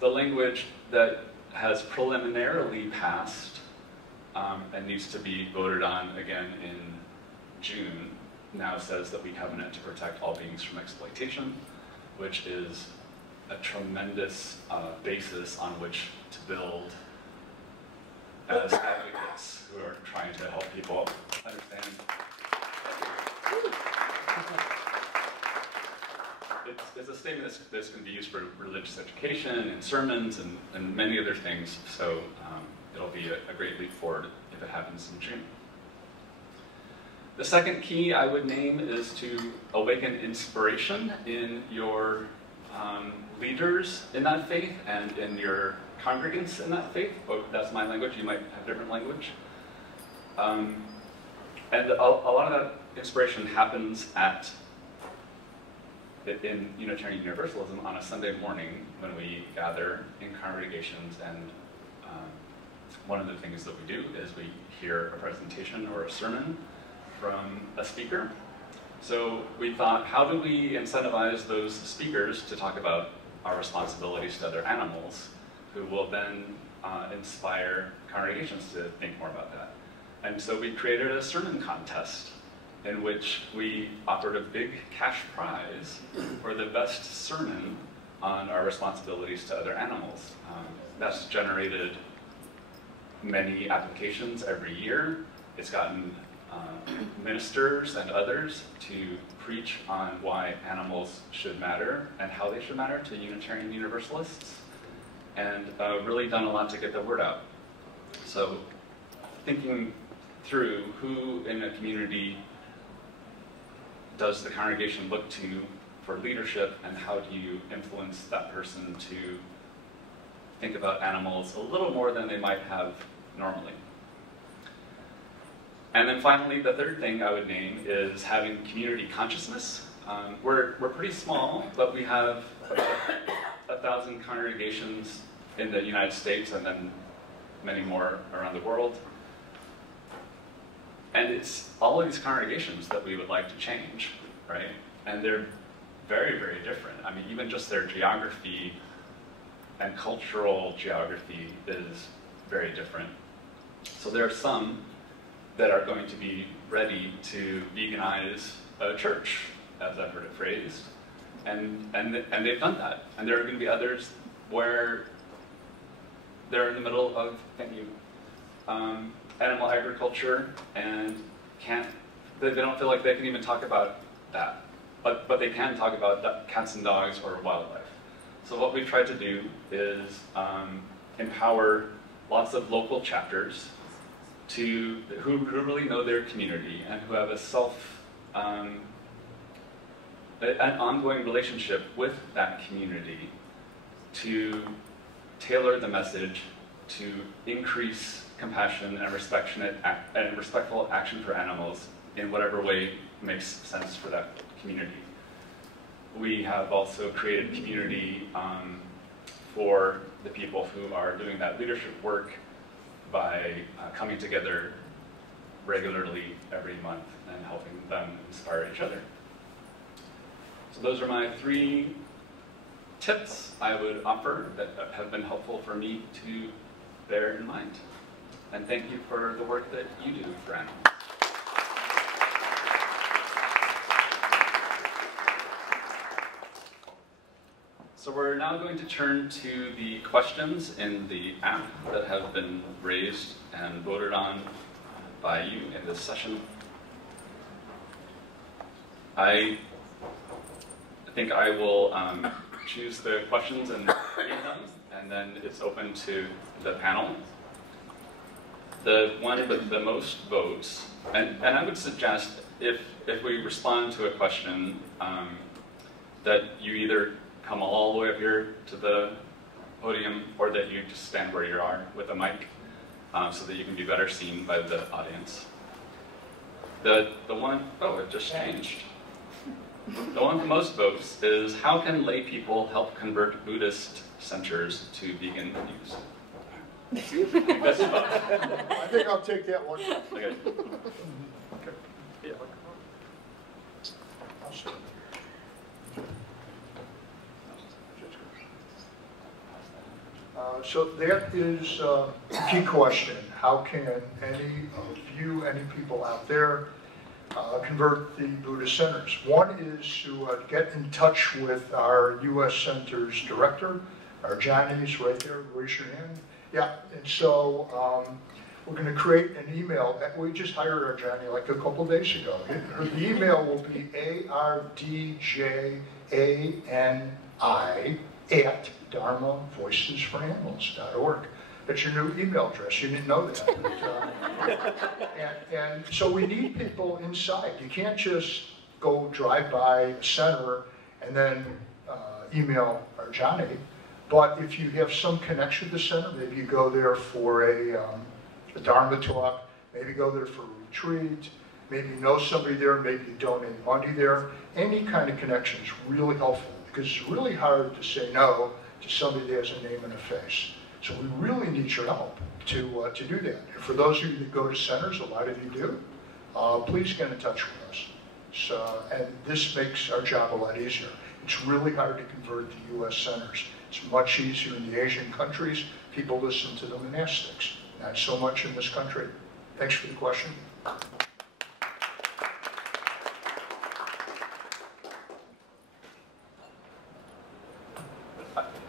the language that has preliminarily passed and needs to be voted on again in June now says that we covenant to protect all beings from exploitation, which is a tremendous basis on which to build as advocates who are trying to help people understand. It's a statement that's going to be used for religious education and sermons and many other things, so it'll be a great leap forward if it happens in June. The second key I would name is to awaken inspiration in your leaders in that faith and in your congregants in that faith. Oh, that's my language, you might have different language. And a lot of that inspiration happens in Unitarian Universalism on a Sunday morning when we gather in congregations, and one of the things that we do is we hear a presentation or a sermon from a speaker. So we thought, how do we incentivize those speakers to talk about our responsibilities to other animals, who will then inspire congregations to think more about that? And so we created a sermon contest in which we offered a big cash prize for the best sermon on our responsibilities to other animals. That's generated many applications every year. It's gotten ministers and others to preach on why animals should matter and how they should matter to Unitarian Universalists, and really done a lot to get the word out. So thinking through who in a community does the congregation look to for leadership, and how do you influence that person to think about animals a little more than they might have normally. And then finally, the third thing I would name is having community consciousness. We're pretty small, but we have about 1,000 congregations in the United States and then many more around the world. And it's all of these congregations that we would like to change, right? And they're very, very different. I mean, even just their geography and cultural geography is very different. So there are some that are going to be ready to veganize a church, as I've heard it phrased, and they've done that. And there are going to be others where they're in the middle of, thank you, animal agriculture, and they don't feel like they can even talk about that, but they can talk about cats and dogs or wildlife. So what we've tried to do is empower lots of local chapters who really know their community and who have an ongoing relationship with that community, to tailor the message to increase compassion and respectful action for animals in whatever way makes sense for that community. We have also created community for the people who are doing that leadership work by coming together regularly every month and helping them inspire each other. So those are my 3 tips I would offer that have been helpful for me to bear in mind. And thank you for the work that you do for animals. So we're now going to turn to the questions in the app that have been raised and voted on by you in this session. I think I will choose the questions and read them, and then it's open to the panel. The one with the most votes, and I would suggest if we respond to a question, that you either come all the way up here to the podium, or that you just stand where you are with a mic, so that you can be better seen by the audience. The one, oh, it just changed. The one with the most votes is, how can lay people help convert Buddhist centers to vegan menus? That's fun. I think I'll take that one. Okay. Okay. Yeah. I'll start. So that is a key question. How can any of you, any people out there, convert the Buddhist centers? One is to get in touch with our U.S. Centers director. Our Johnny's right there, raise your hand. Yeah, and so we're going to create an email. We just hired our Johnny like a couple days ago. The email will be ardjani@dharmavoicesforanimal's.org. That's your new email address. You didn't know that. And so we need people inside. You can't just go drive by a center and then email our Johnny. But if you have some connection to the center, maybe you go there for a Dharma talk, maybe go there for a retreat, maybe you know somebody there, maybe you donate money there. Any kind of connection is really helpful, because it's really hard to say no to somebody that has a name and a face. So we really need your help to do that. And for those of you that go to centers, a lot of you do, please get in touch with us. So, and this makes our job a lot easier. It's really hard to convert the U.S. centers. It's much easier in the Asian countries. People listen to the monastics, not so much in this country. Thanks for the question.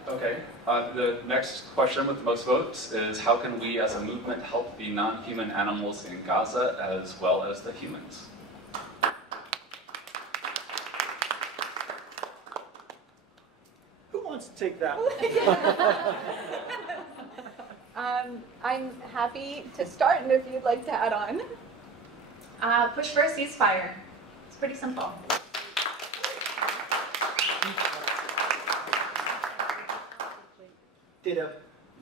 Okay. The next question with the most votes is, how can we as a movement help the non-human animals in Gaza as well as the humans? Who wants to take that? I'm happy to start, and if you'd like to add on. Push for a ceasefire. It's pretty simple. Ditto.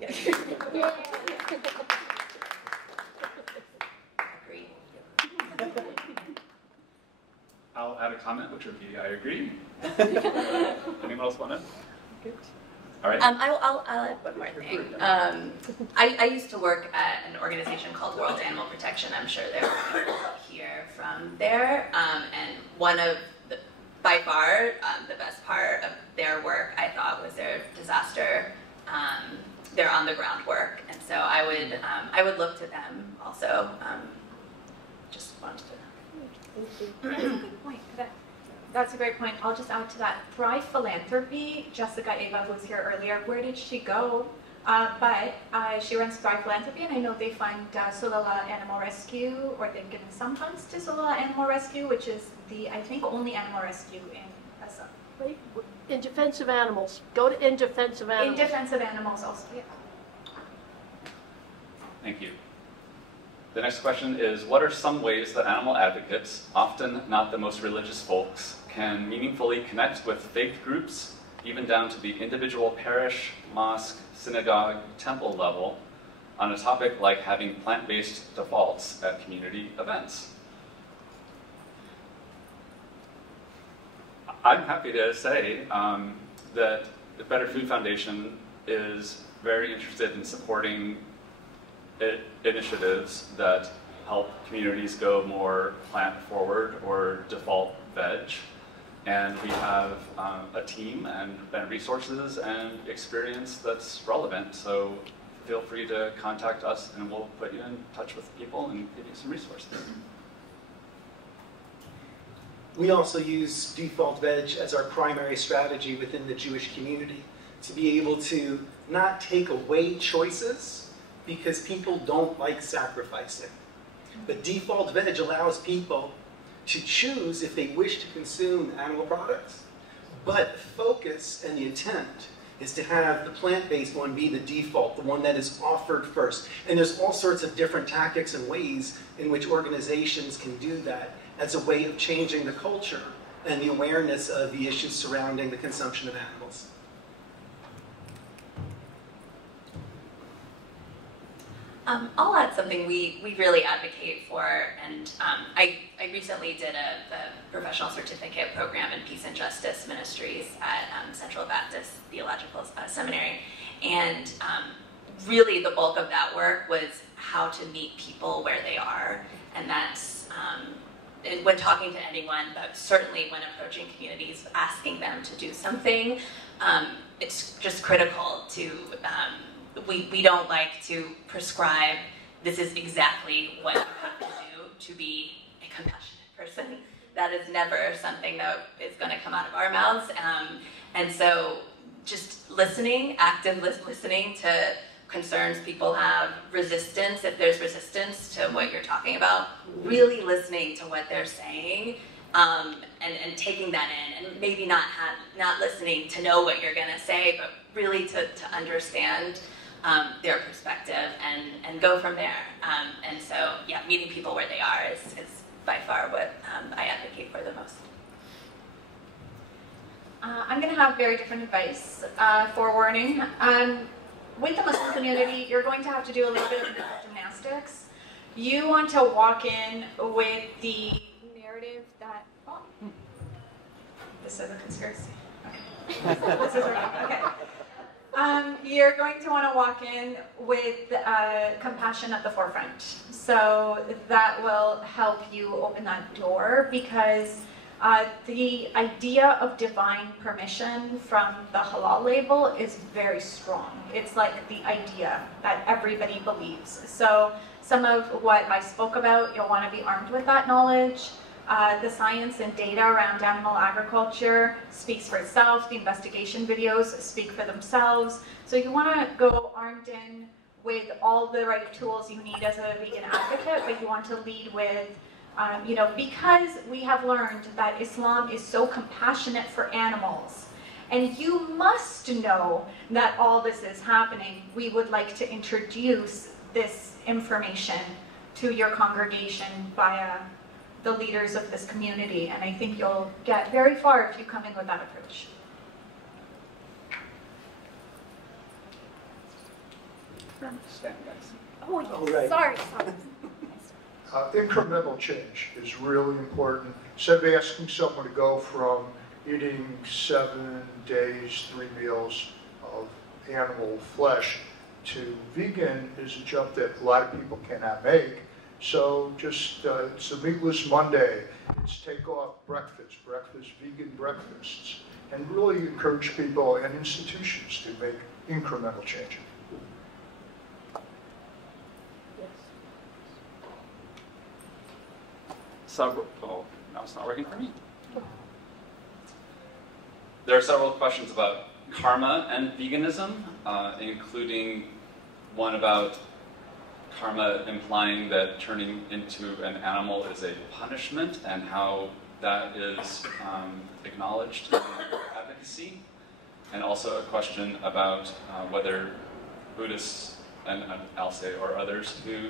Yes. Agree. I'll add a comment, which would be, I agree. Anyone else want to? Good. All right. I'll add one more thing. I used to work at an organization called World Animal Protection. I'm sure there are people here from there. And one of the, by far, the best part of their work, I thought, was their disaster, their on-the-ground work. And so I would look to them also. Just wanted to. That's a good point. That's a great point. I'll just add to that. Thrive Philanthropy, Jessica Ava, who was here earlier, where did she go? But she runs Thrive Philanthropy, and I know they fund Solala Animal Rescue, or they've given some funds to Solala Animal Rescue, which is the, I think, only animal rescue in Gaza. Right. In defense of animals. Go to In Defense of Animals. In defense of animals also, yeah. Thank you. The next question is, what are some ways that animal advocates, often not the most religious folks, can meaningfully connect with faith groups, even down to the individual parish, mosque, synagogue, temple level, on a topic like having plant-based defaults at community events? I'm happy to say that the Better Food Foundation is very interested in supporting initiatives that help communities go more plant-forward or default veg. And we have a team and resources and experience that's relevant. So feel free to contact us and we'll put you in touch with people and give you some resources. We also use default veg as our primary strategy within the Jewish community to be able to not take away choices because people don't like sacrificing. But default veg allows people to choose if they wish to consume animal products, but focus and the intent is to have the plant-based one be the default, the one that is offered first. And there's all sorts of different tactics and ways in which organizations can do that as a way of changing the culture and the awareness of the issues surrounding the consumption of animals. I'll add something we really advocate for, and I recently did a professional certificate program in Peace and Justice Ministries at Central Baptist Theological Seminary, and really the bulk of that work was how to meet people where they are, and that's when talking to anyone, but certainly when approaching communities, asking them to do something, it's just critical to we don't like to prescribe this is exactly what you have to do to be a compassionate person. That is never something that is going to come out of our mouths. And so just listening, active listening to concerns people have, resistance, if there's resistance to what you're talking about, really listening to what they're saying, and taking that in, and maybe not listening to know what you're going to say, but really to understand their perspective and go from there. And so, yeah, meeting people where they are is by far what I advocate for the most. I'm going to have very different advice, forewarning. With the Muslim community, you're going to have to do a little bit of mental gymnastics. You want to walk in with the narrative that, oh, this is a conspiracy. Okay. This is okay. You're going to want to walk in with compassion at the forefront. So that will help you open that door, because the idea of divine permission from the halal label is very strong. It's like the idea that everybody believes. So some of what I spoke about, you'll want to be armed with that knowledge. The science and data around animal agriculture speaks for itself. The investigation videos speak for themselves. So you want to go armed in with all the right tools you need as a vegan advocate, but you want to lead with, because we have learned that Islam is so compassionate for animals, and you must know that all this is happening, we would like to introduce this information to your congregation via the leaders of this community, and I think you'll get very far if you come in with that approach. Oh, yes. All right. Sorry. Incremental change is really important. Instead of asking someone to go from eating 7 days, 3 meals of animal flesh to vegan is a jump that a lot of people cannot make. So just, it's a meatless Monday. It's take off breakfast, vegan breakfasts, and really encourage people and institutions to make incremental change. So, oh, now it's not working for me. There are several questions about karma and veganism, including one about karma implying that turning into an animal is a punishment and how that is acknowledged in advocacy, and also a question about whether Buddhists, and I'll say, or others who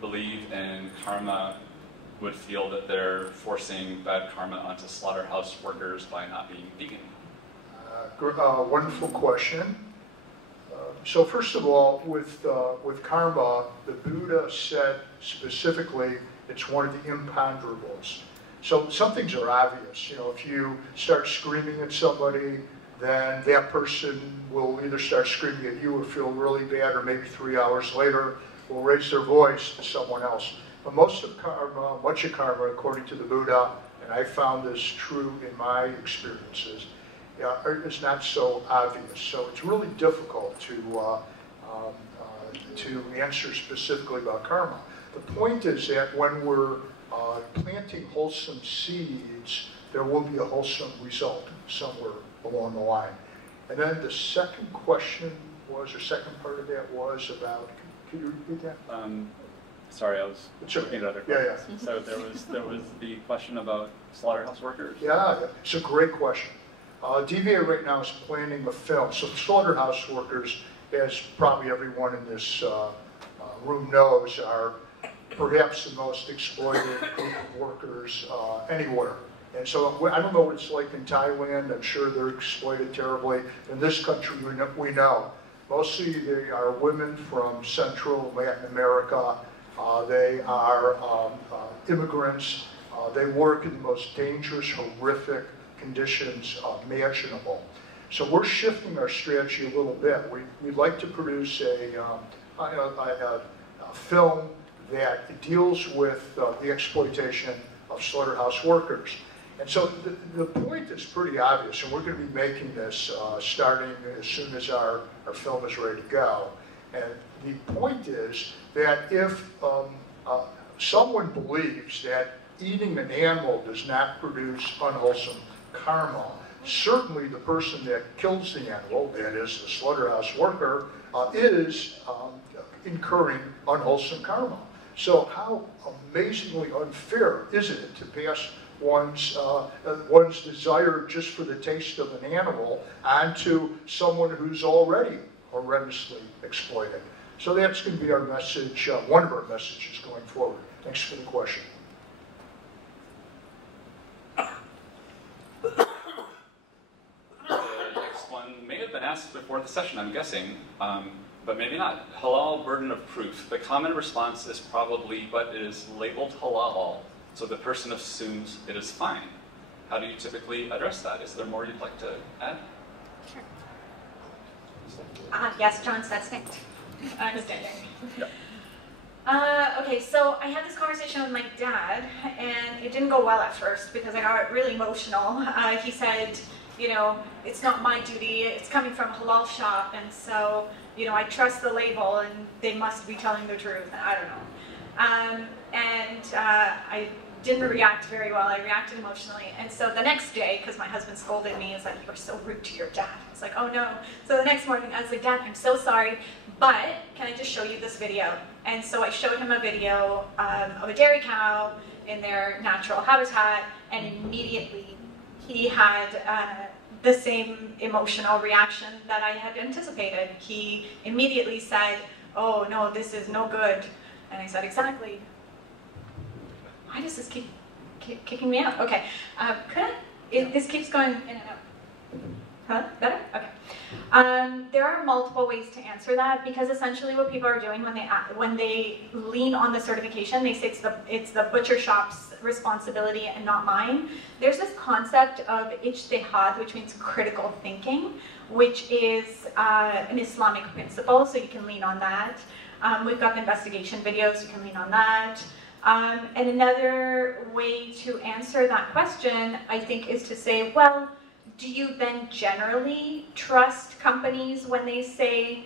believe in karma would feel that they're forcing bad karma onto slaughterhouse workers by not being vegan. Wonderful question. So first of all, with karma, the Buddha said specifically it's one of the imponderables. So some things are obvious. You know, if you start screaming at somebody, then that person will either start screaming at you or feel really bad, or maybe 3 hours later will raise their voice to someone else. But most of karma, much of karma, according to the Buddha, and I found this true in my experiences, is not so obvious. So it's really difficult to answer specifically about karma. The point is that when we're planting wholesome seeds, there will be a wholesome result somewhere along the line. And then the second question was, or second part of that was about, can you repeat that? Sorry, I was looking at other questions. So there was the question about slaughterhouse workers. Yeah, it's a great question. DVA right now is planning a film. So slaughterhouse workers, as probably everyone in this room knows, are perhaps the most exploited group of workers anywhere. And so I don't know what it's like in Thailand. I'm sure they're exploited terribly. In this country, we know. Mostly they are women from Central Latin America. They are immigrants. They work in the most dangerous, horrific conditions imaginable. So we're shifting our strategy a little bit. We'd like to produce a film that deals with the exploitation of slaughterhouse workers. And so the point is pretty obvious, and we're going to be making this starting as soon as our film is ready to go. And the point is that if someone believes that eating an animal does not produce unwholesome karma, certainly the person that kills the animal, that is the slaughterhouse worker, is incurring unwholesome karma. So how amazingly unfair is it to pass one's desire just for the taste of an animal onto someone who's already horrendously exploited? So that's going to be our message, one of our messages going forward. Thanks for the question. The next one may have been asked before the session, I'm guessing, but maybe not. Halal burden of proof. The common response is probably, but it is labeled halal, so the person assumes it is fine. How do you typically address that? Is there more you'd like to add? Sure. Yes, John says it. I'm standing. Yeah. Okay, so I had this conversation with my dad, and it didn't go well at first because I got really emotional. He said, you know, it's not my duty, it's coming from a halal shop, and so, you know, I trust the label, and they must be telling the truth. I don't know. I didn't react very well. I reacted emotionally. And so the next day, because my husband scolded me, he's like, "You're so rude to your dad." I was like, "Oh no." So the next morning, I was like, "Dad, I'm so sorry, but can I just show you this video?" And so I showed him a video of a dairy cow in their natural habitat, and immediately he had the same emotional reaction that I had anticipated. He immediately said, "Oh no, this is no good." And I said, "Exactly. Why does this keep kicking me out?" Okay, this keeps going in and out. Huh? Better? Okay. There are multiple ways to answer that, because essentially what people are doing when they lean on the certification, they say it's the butcher shop's responsibility and not mine. There's this concept of ijtihad, which means critical thinking, which is an Islamic principle, so you can lean on that. We've got the investigation videos, you can lean on that. And another way to answer that question, I think, is to say, well, do you then generally trust companies when they say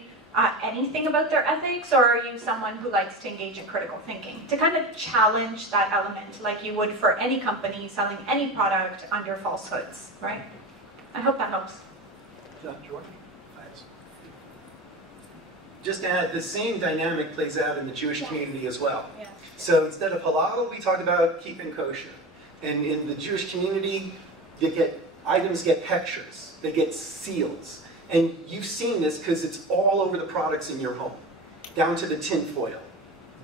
anything about their ethics, or are you someone who likes to engage in critical thinking? To kind of challenge that element like you would for any company selling any product under falsehoods, right? I hope that helps. Jordan? Thanks. Just to add, the same dynamic plays out in the Jewish community as well. Yeah. So instead of halal, we talk about keeping kosher. And in the Jewish community, items get pictures, they get seals. And you've seen this because it's all over the products in your home, down to the tin foil.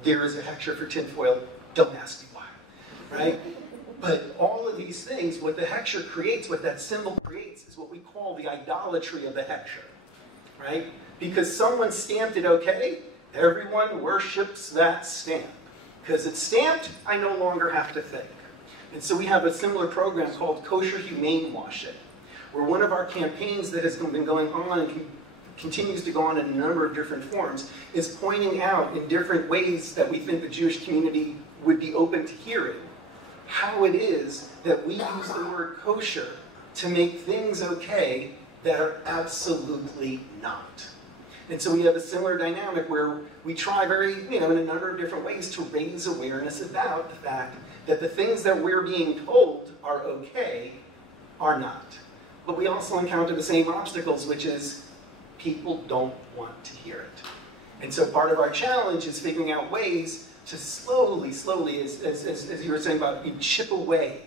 There is a hechsher for tin foil, don't ask me why, right? But all of these things, what the hechsher creates, what that symbol creates, is what we call the idolatry of the hechsher, right? Because someone stamped it okay, everyone worships that stamp. Because it's stamped, I no longer have to think. And so we have a similar program called Kosher Humane Washing, where one of our campaigns that has been going on and continues to go on in a number of different forms is pointing out in different ways that we think the Jewish community would be open to hearing how it is that we use the word kosher to make things okay that are absolutely not. And so we have a similar dynamic where we try in a number of different ways to raise awareness about the fact that the things that we're being told are okay are not. But we also encounter the same obstacles, which is people don't want to hear it. And so part of our challenge is figuring out ways to slowly, as you were saying about, you chip away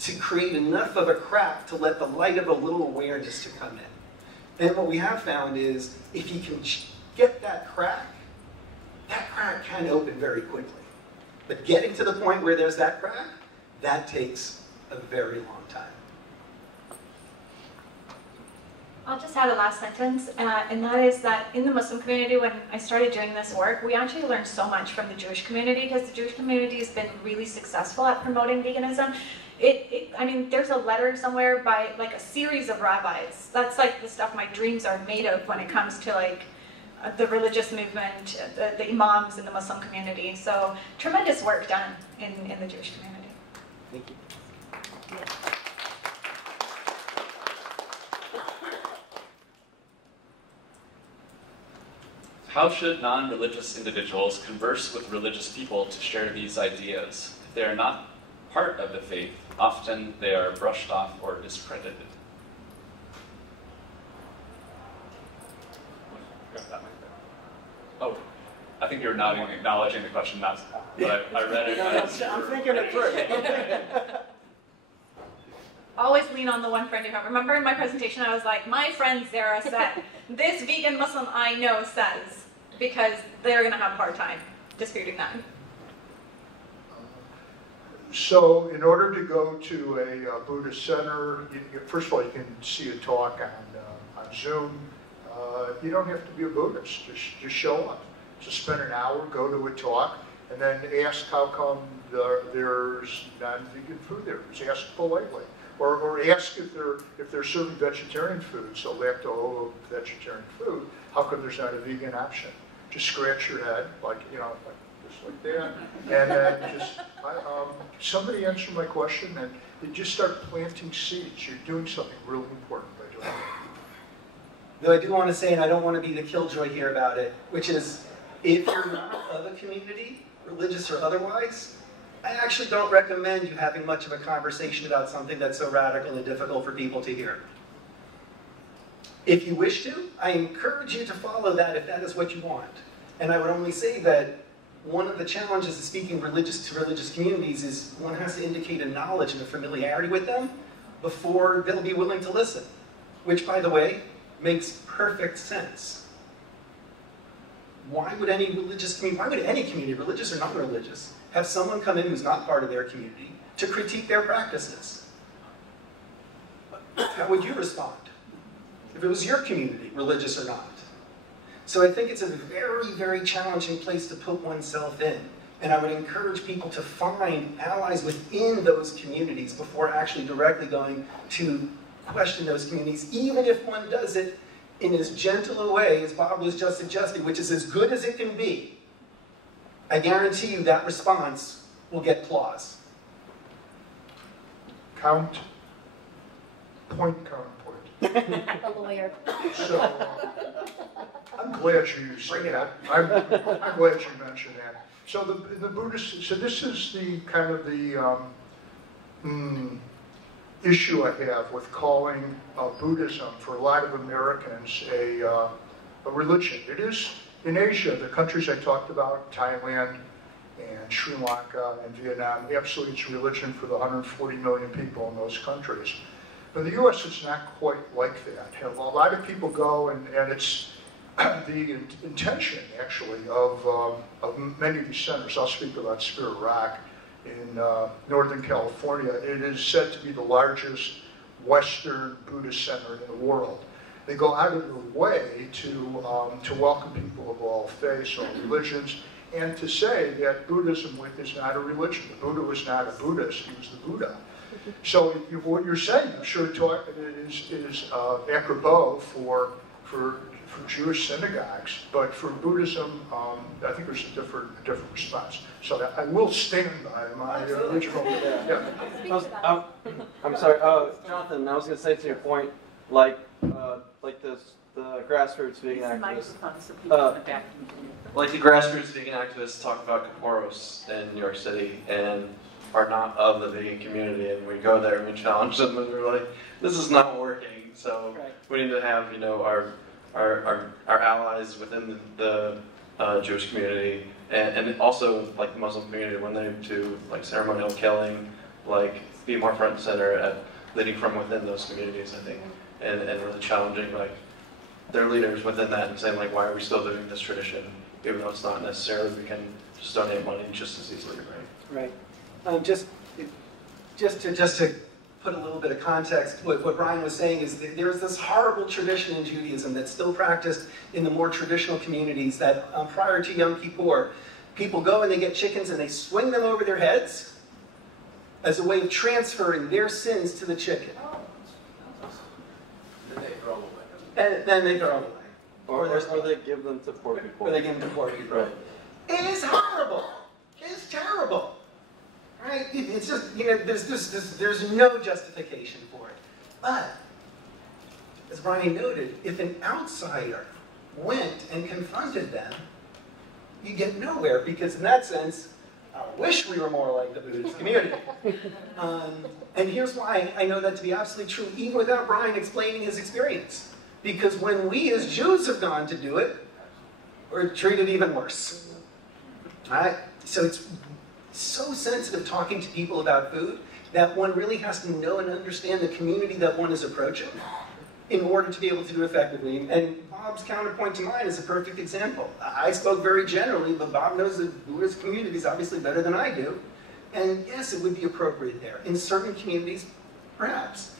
to create enough of a crack to let the light of a little awareness to come in. And what we have found is if you can get that crack can open very quickly. But getting to the point where there's that crack, that takes a very long time. I'll just add a last sentence, and that is that in the Muslim community, when I started doing this work, we actually learned so much from the Jewish community, because the Jewish community has been really successful at promoting veganism. I mean, there's a letter somewhere by like a series of rabbis. That's like the stuff my dreams are made of when it comes to like the religious movement, the imams in the Muslim community. So tremendous work done in the Jewish community. Thank you. Yeah. How should non-religious individuals converse with religious people to share these ideas? If they are not part of the faith, often they are brushed off or discredited. Oh, I think you're nodding, acknowledging the question, but I read it. I'm thinking it through. Always lean on the one friend you have. Remember in my presentation I was like, my friend Sarah said, this vegan Muslim I know says, because they're going to have a hard time disputing that. So in order to go to a Buddhist center, first of all, you can see a talk on Zoom. You don't have to be a Buddhist, just show up. Just spend an hour, go to a talk, and then ask how come there's non-vegan food there. Just ask politely. Or ask if they're serving vegetarian food, so lacto vegetarian food, how come there's not a vegan option? Just scratch your head, just like that, and then just, somebody answer my question, and you just start planting seeds. You're doing something really important by doing that. Though I do want to say, and I don't want to be the killjoy here about it, which is, if you're not of a community, religious or otherwise, I actually don't recommend you having much of a conversation about something that's so radical and difficult for people to hear. If you wish to, I encourage you to follow that if that is what you want. And I would only say that one of the challenges of speaking to religious communities is one has to indicate a knowledge and a familiarity with them before they'll be willing to listen. Which, by the way, makes perfect sense. Why would any community, religious or non-religious, have someone come in who's not part of their community to critique their practices? How would you respond if it was your community, religious or not? So I think it's a very, very challenging place to put oneself in. And I would encourage people to find allies within those communities before actually directly going to question those communities, even if one does it in as gentle a way as Bob was just suggesting, which is as good as it can be. I guarantee you that response will get applause. Point, counterpoint. A lawyer. So, I'm glad you said that. I'm glad you mentioned that. So the Buddhist, so this is the kind of the issue I have with calling Buddhism for a lot of Americans a religion. It is in Asia, the countries I talked about, Thailand and Sri Lanka and Vietnam, absolutely it's religion for the 140 million people in those countries. But in the US, it's not quite like that. A lot of people go, and it's the intention, actually, of many of these centers. I'll speak about Spirit Rock in Northern California. It is said to be the largest Western Buddhist center in the world. They go out of their way to welcome people of all faiths, all religions, and to say that Buddhism is not a religion. The Buddha was not a Buddhist, he was the Buddha. So what you're saying, I'm sure, is apropos for for Jewish synagogues, but for Buddhism, I think there's a different response. So that I will stand by my original. Yeah. I'm sorry, Jonathan. I was going to say to your point, like the grassroots vegan activists. Like the grassroots vegan activists talk about Kaporos in New York City and are not of the vegan community, and we go there and we challenge them, and we're like, this is not working. So we need to have our allies within the Jewish community, and also like the Muslim community when they do like ceremonial killing, like be more front and center at leading from within those communities, I think, and really challenging like their leaders within that and saying like, why are we still doing this tradition, even though it's not necessarily, we can just donate money just as easily, right? Right. Just to put a little bit of context, what Brian was saying is that there's this horrible tradition in Judaism that's still practiced in the more traditional communities that prior to Yom Kippur, people go and they get chickens and they swing them over their heads as a way of transferring their sins to the chicken. And then they throw them away. Or they give them to poor people. Or they give them to poor people. Right. It is horrible. It is terrible. Right? It's just, there's no justification for it. But, as Brian noted, if an outsider went and confronted them, you get nowhere, because in that sense, I wish we were more like the Buddhist community. And here's why I know that to be absolutely true, even without Brian explaining his experience. Because when we as Jews have gone to do it, we're treated even worse. All right? So it's so sensitive talking to people about food that one really has to know and understand the community that one is approaching in order to be able to do effectively. And Bob's counterpoint to mine is a perfect example. I spoke very generally, but Bob knows the Buddhist communities obviously better than I do. And yes, it would be appropriate there. In certain communities, perhaps.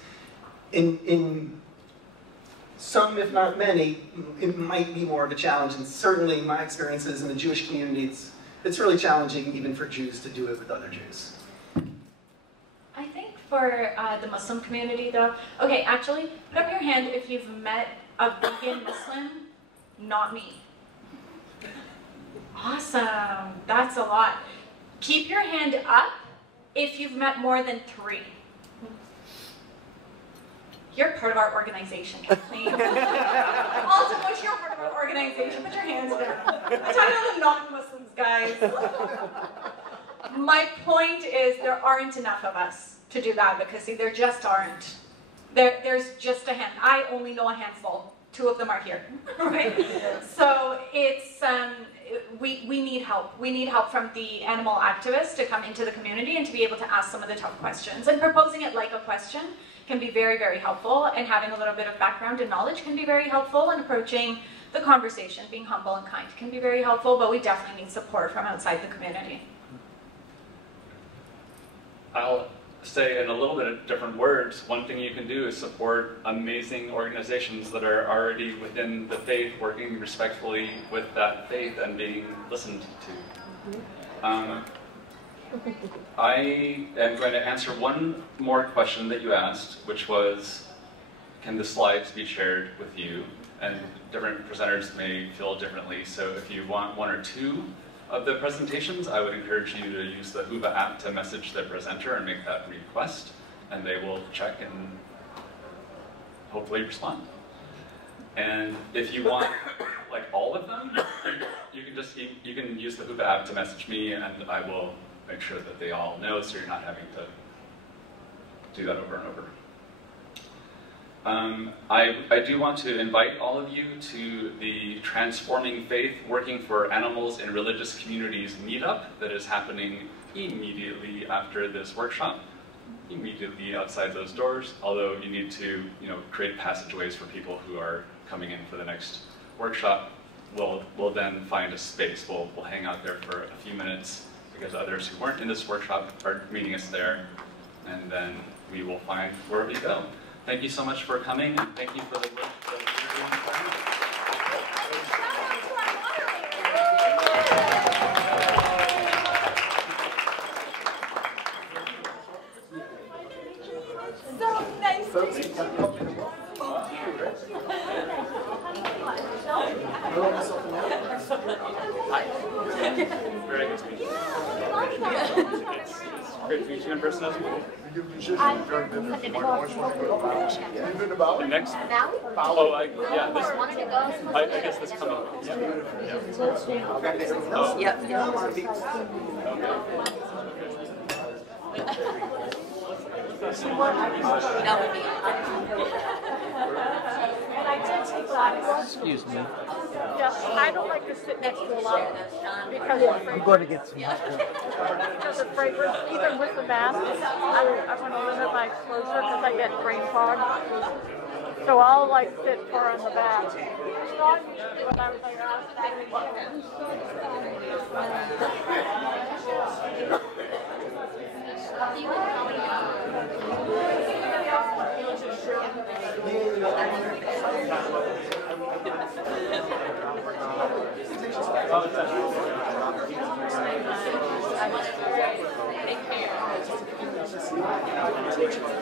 In some, if not many, it might be more of a challenge. And certainly in my experiences in the Jewish community, it's really challenging even for Jews to do it with other Jews. I think for the Muslim community though, okay, actually, put up your hand if you've met a vegan Muslim, not me. Awesome, that's a lot. Keep your hand up if you've met more than 3. You're part of our organization, Kathleen. Also, once you're part of our organization, put your hands down. I'm talking about the non-Muslims, guys. My point is there aren't enough of us to do advocacy. There just aren't. There's just a hand. I only know a handful. 2 of them are here, right? So it's, we need help. We need help from the animal activists to come into the community and to be able to ask some of the tough questions. And proposing it like a question can be very, very helpful, and having a little bit of background and knowledge can be very helpful, and approaching the conversation, being humble and kind, can be very helpful, but we definitely need support from outside the community. I'll say in a little bit of different words, one thing you can do is support amazing organizations that are already within the faith, working respectfully with that faith and being listened to. I am going to answer one more question that you asked, which was, can the slides be shared with you? And different presenters may feel differently, so if you want 1 or 2 of the presentations, I would encourage you to use the Uva app to message the presenter and make that request, and they will check and hopefully respond. And if you want like all of them, you can use the Uva app to message me, and I will make sure that they all know, so you're not having to do that over and over. I do want to invite all of you to the Transforming Faith Working for Animals in Religious Communities meetup that is happening immediately after this workshop, immediately outside those doors, although you need to create passageways for people who are coming in for the next workshop. We'll then find a space. We'll hang out there for a few minutes, because others who weren't in this workshop are meeting us there, and then we will find where we go. Thank you so much for coming, and thank you for the work that you're doing. So nice to meet you. person as well. You musicians during the about The next. Oh, yeah. This. I guess this coming up. Yeah. Oh. Yep. That would be Excuse me. Yeah, I don't like to sit next to a lot because I'm going to get some hot water. because of fragrance, even with the mask. I want to limit my exposure because I get brain fog. So I'll like sit far on the back. So I used to do when I was like, Take care.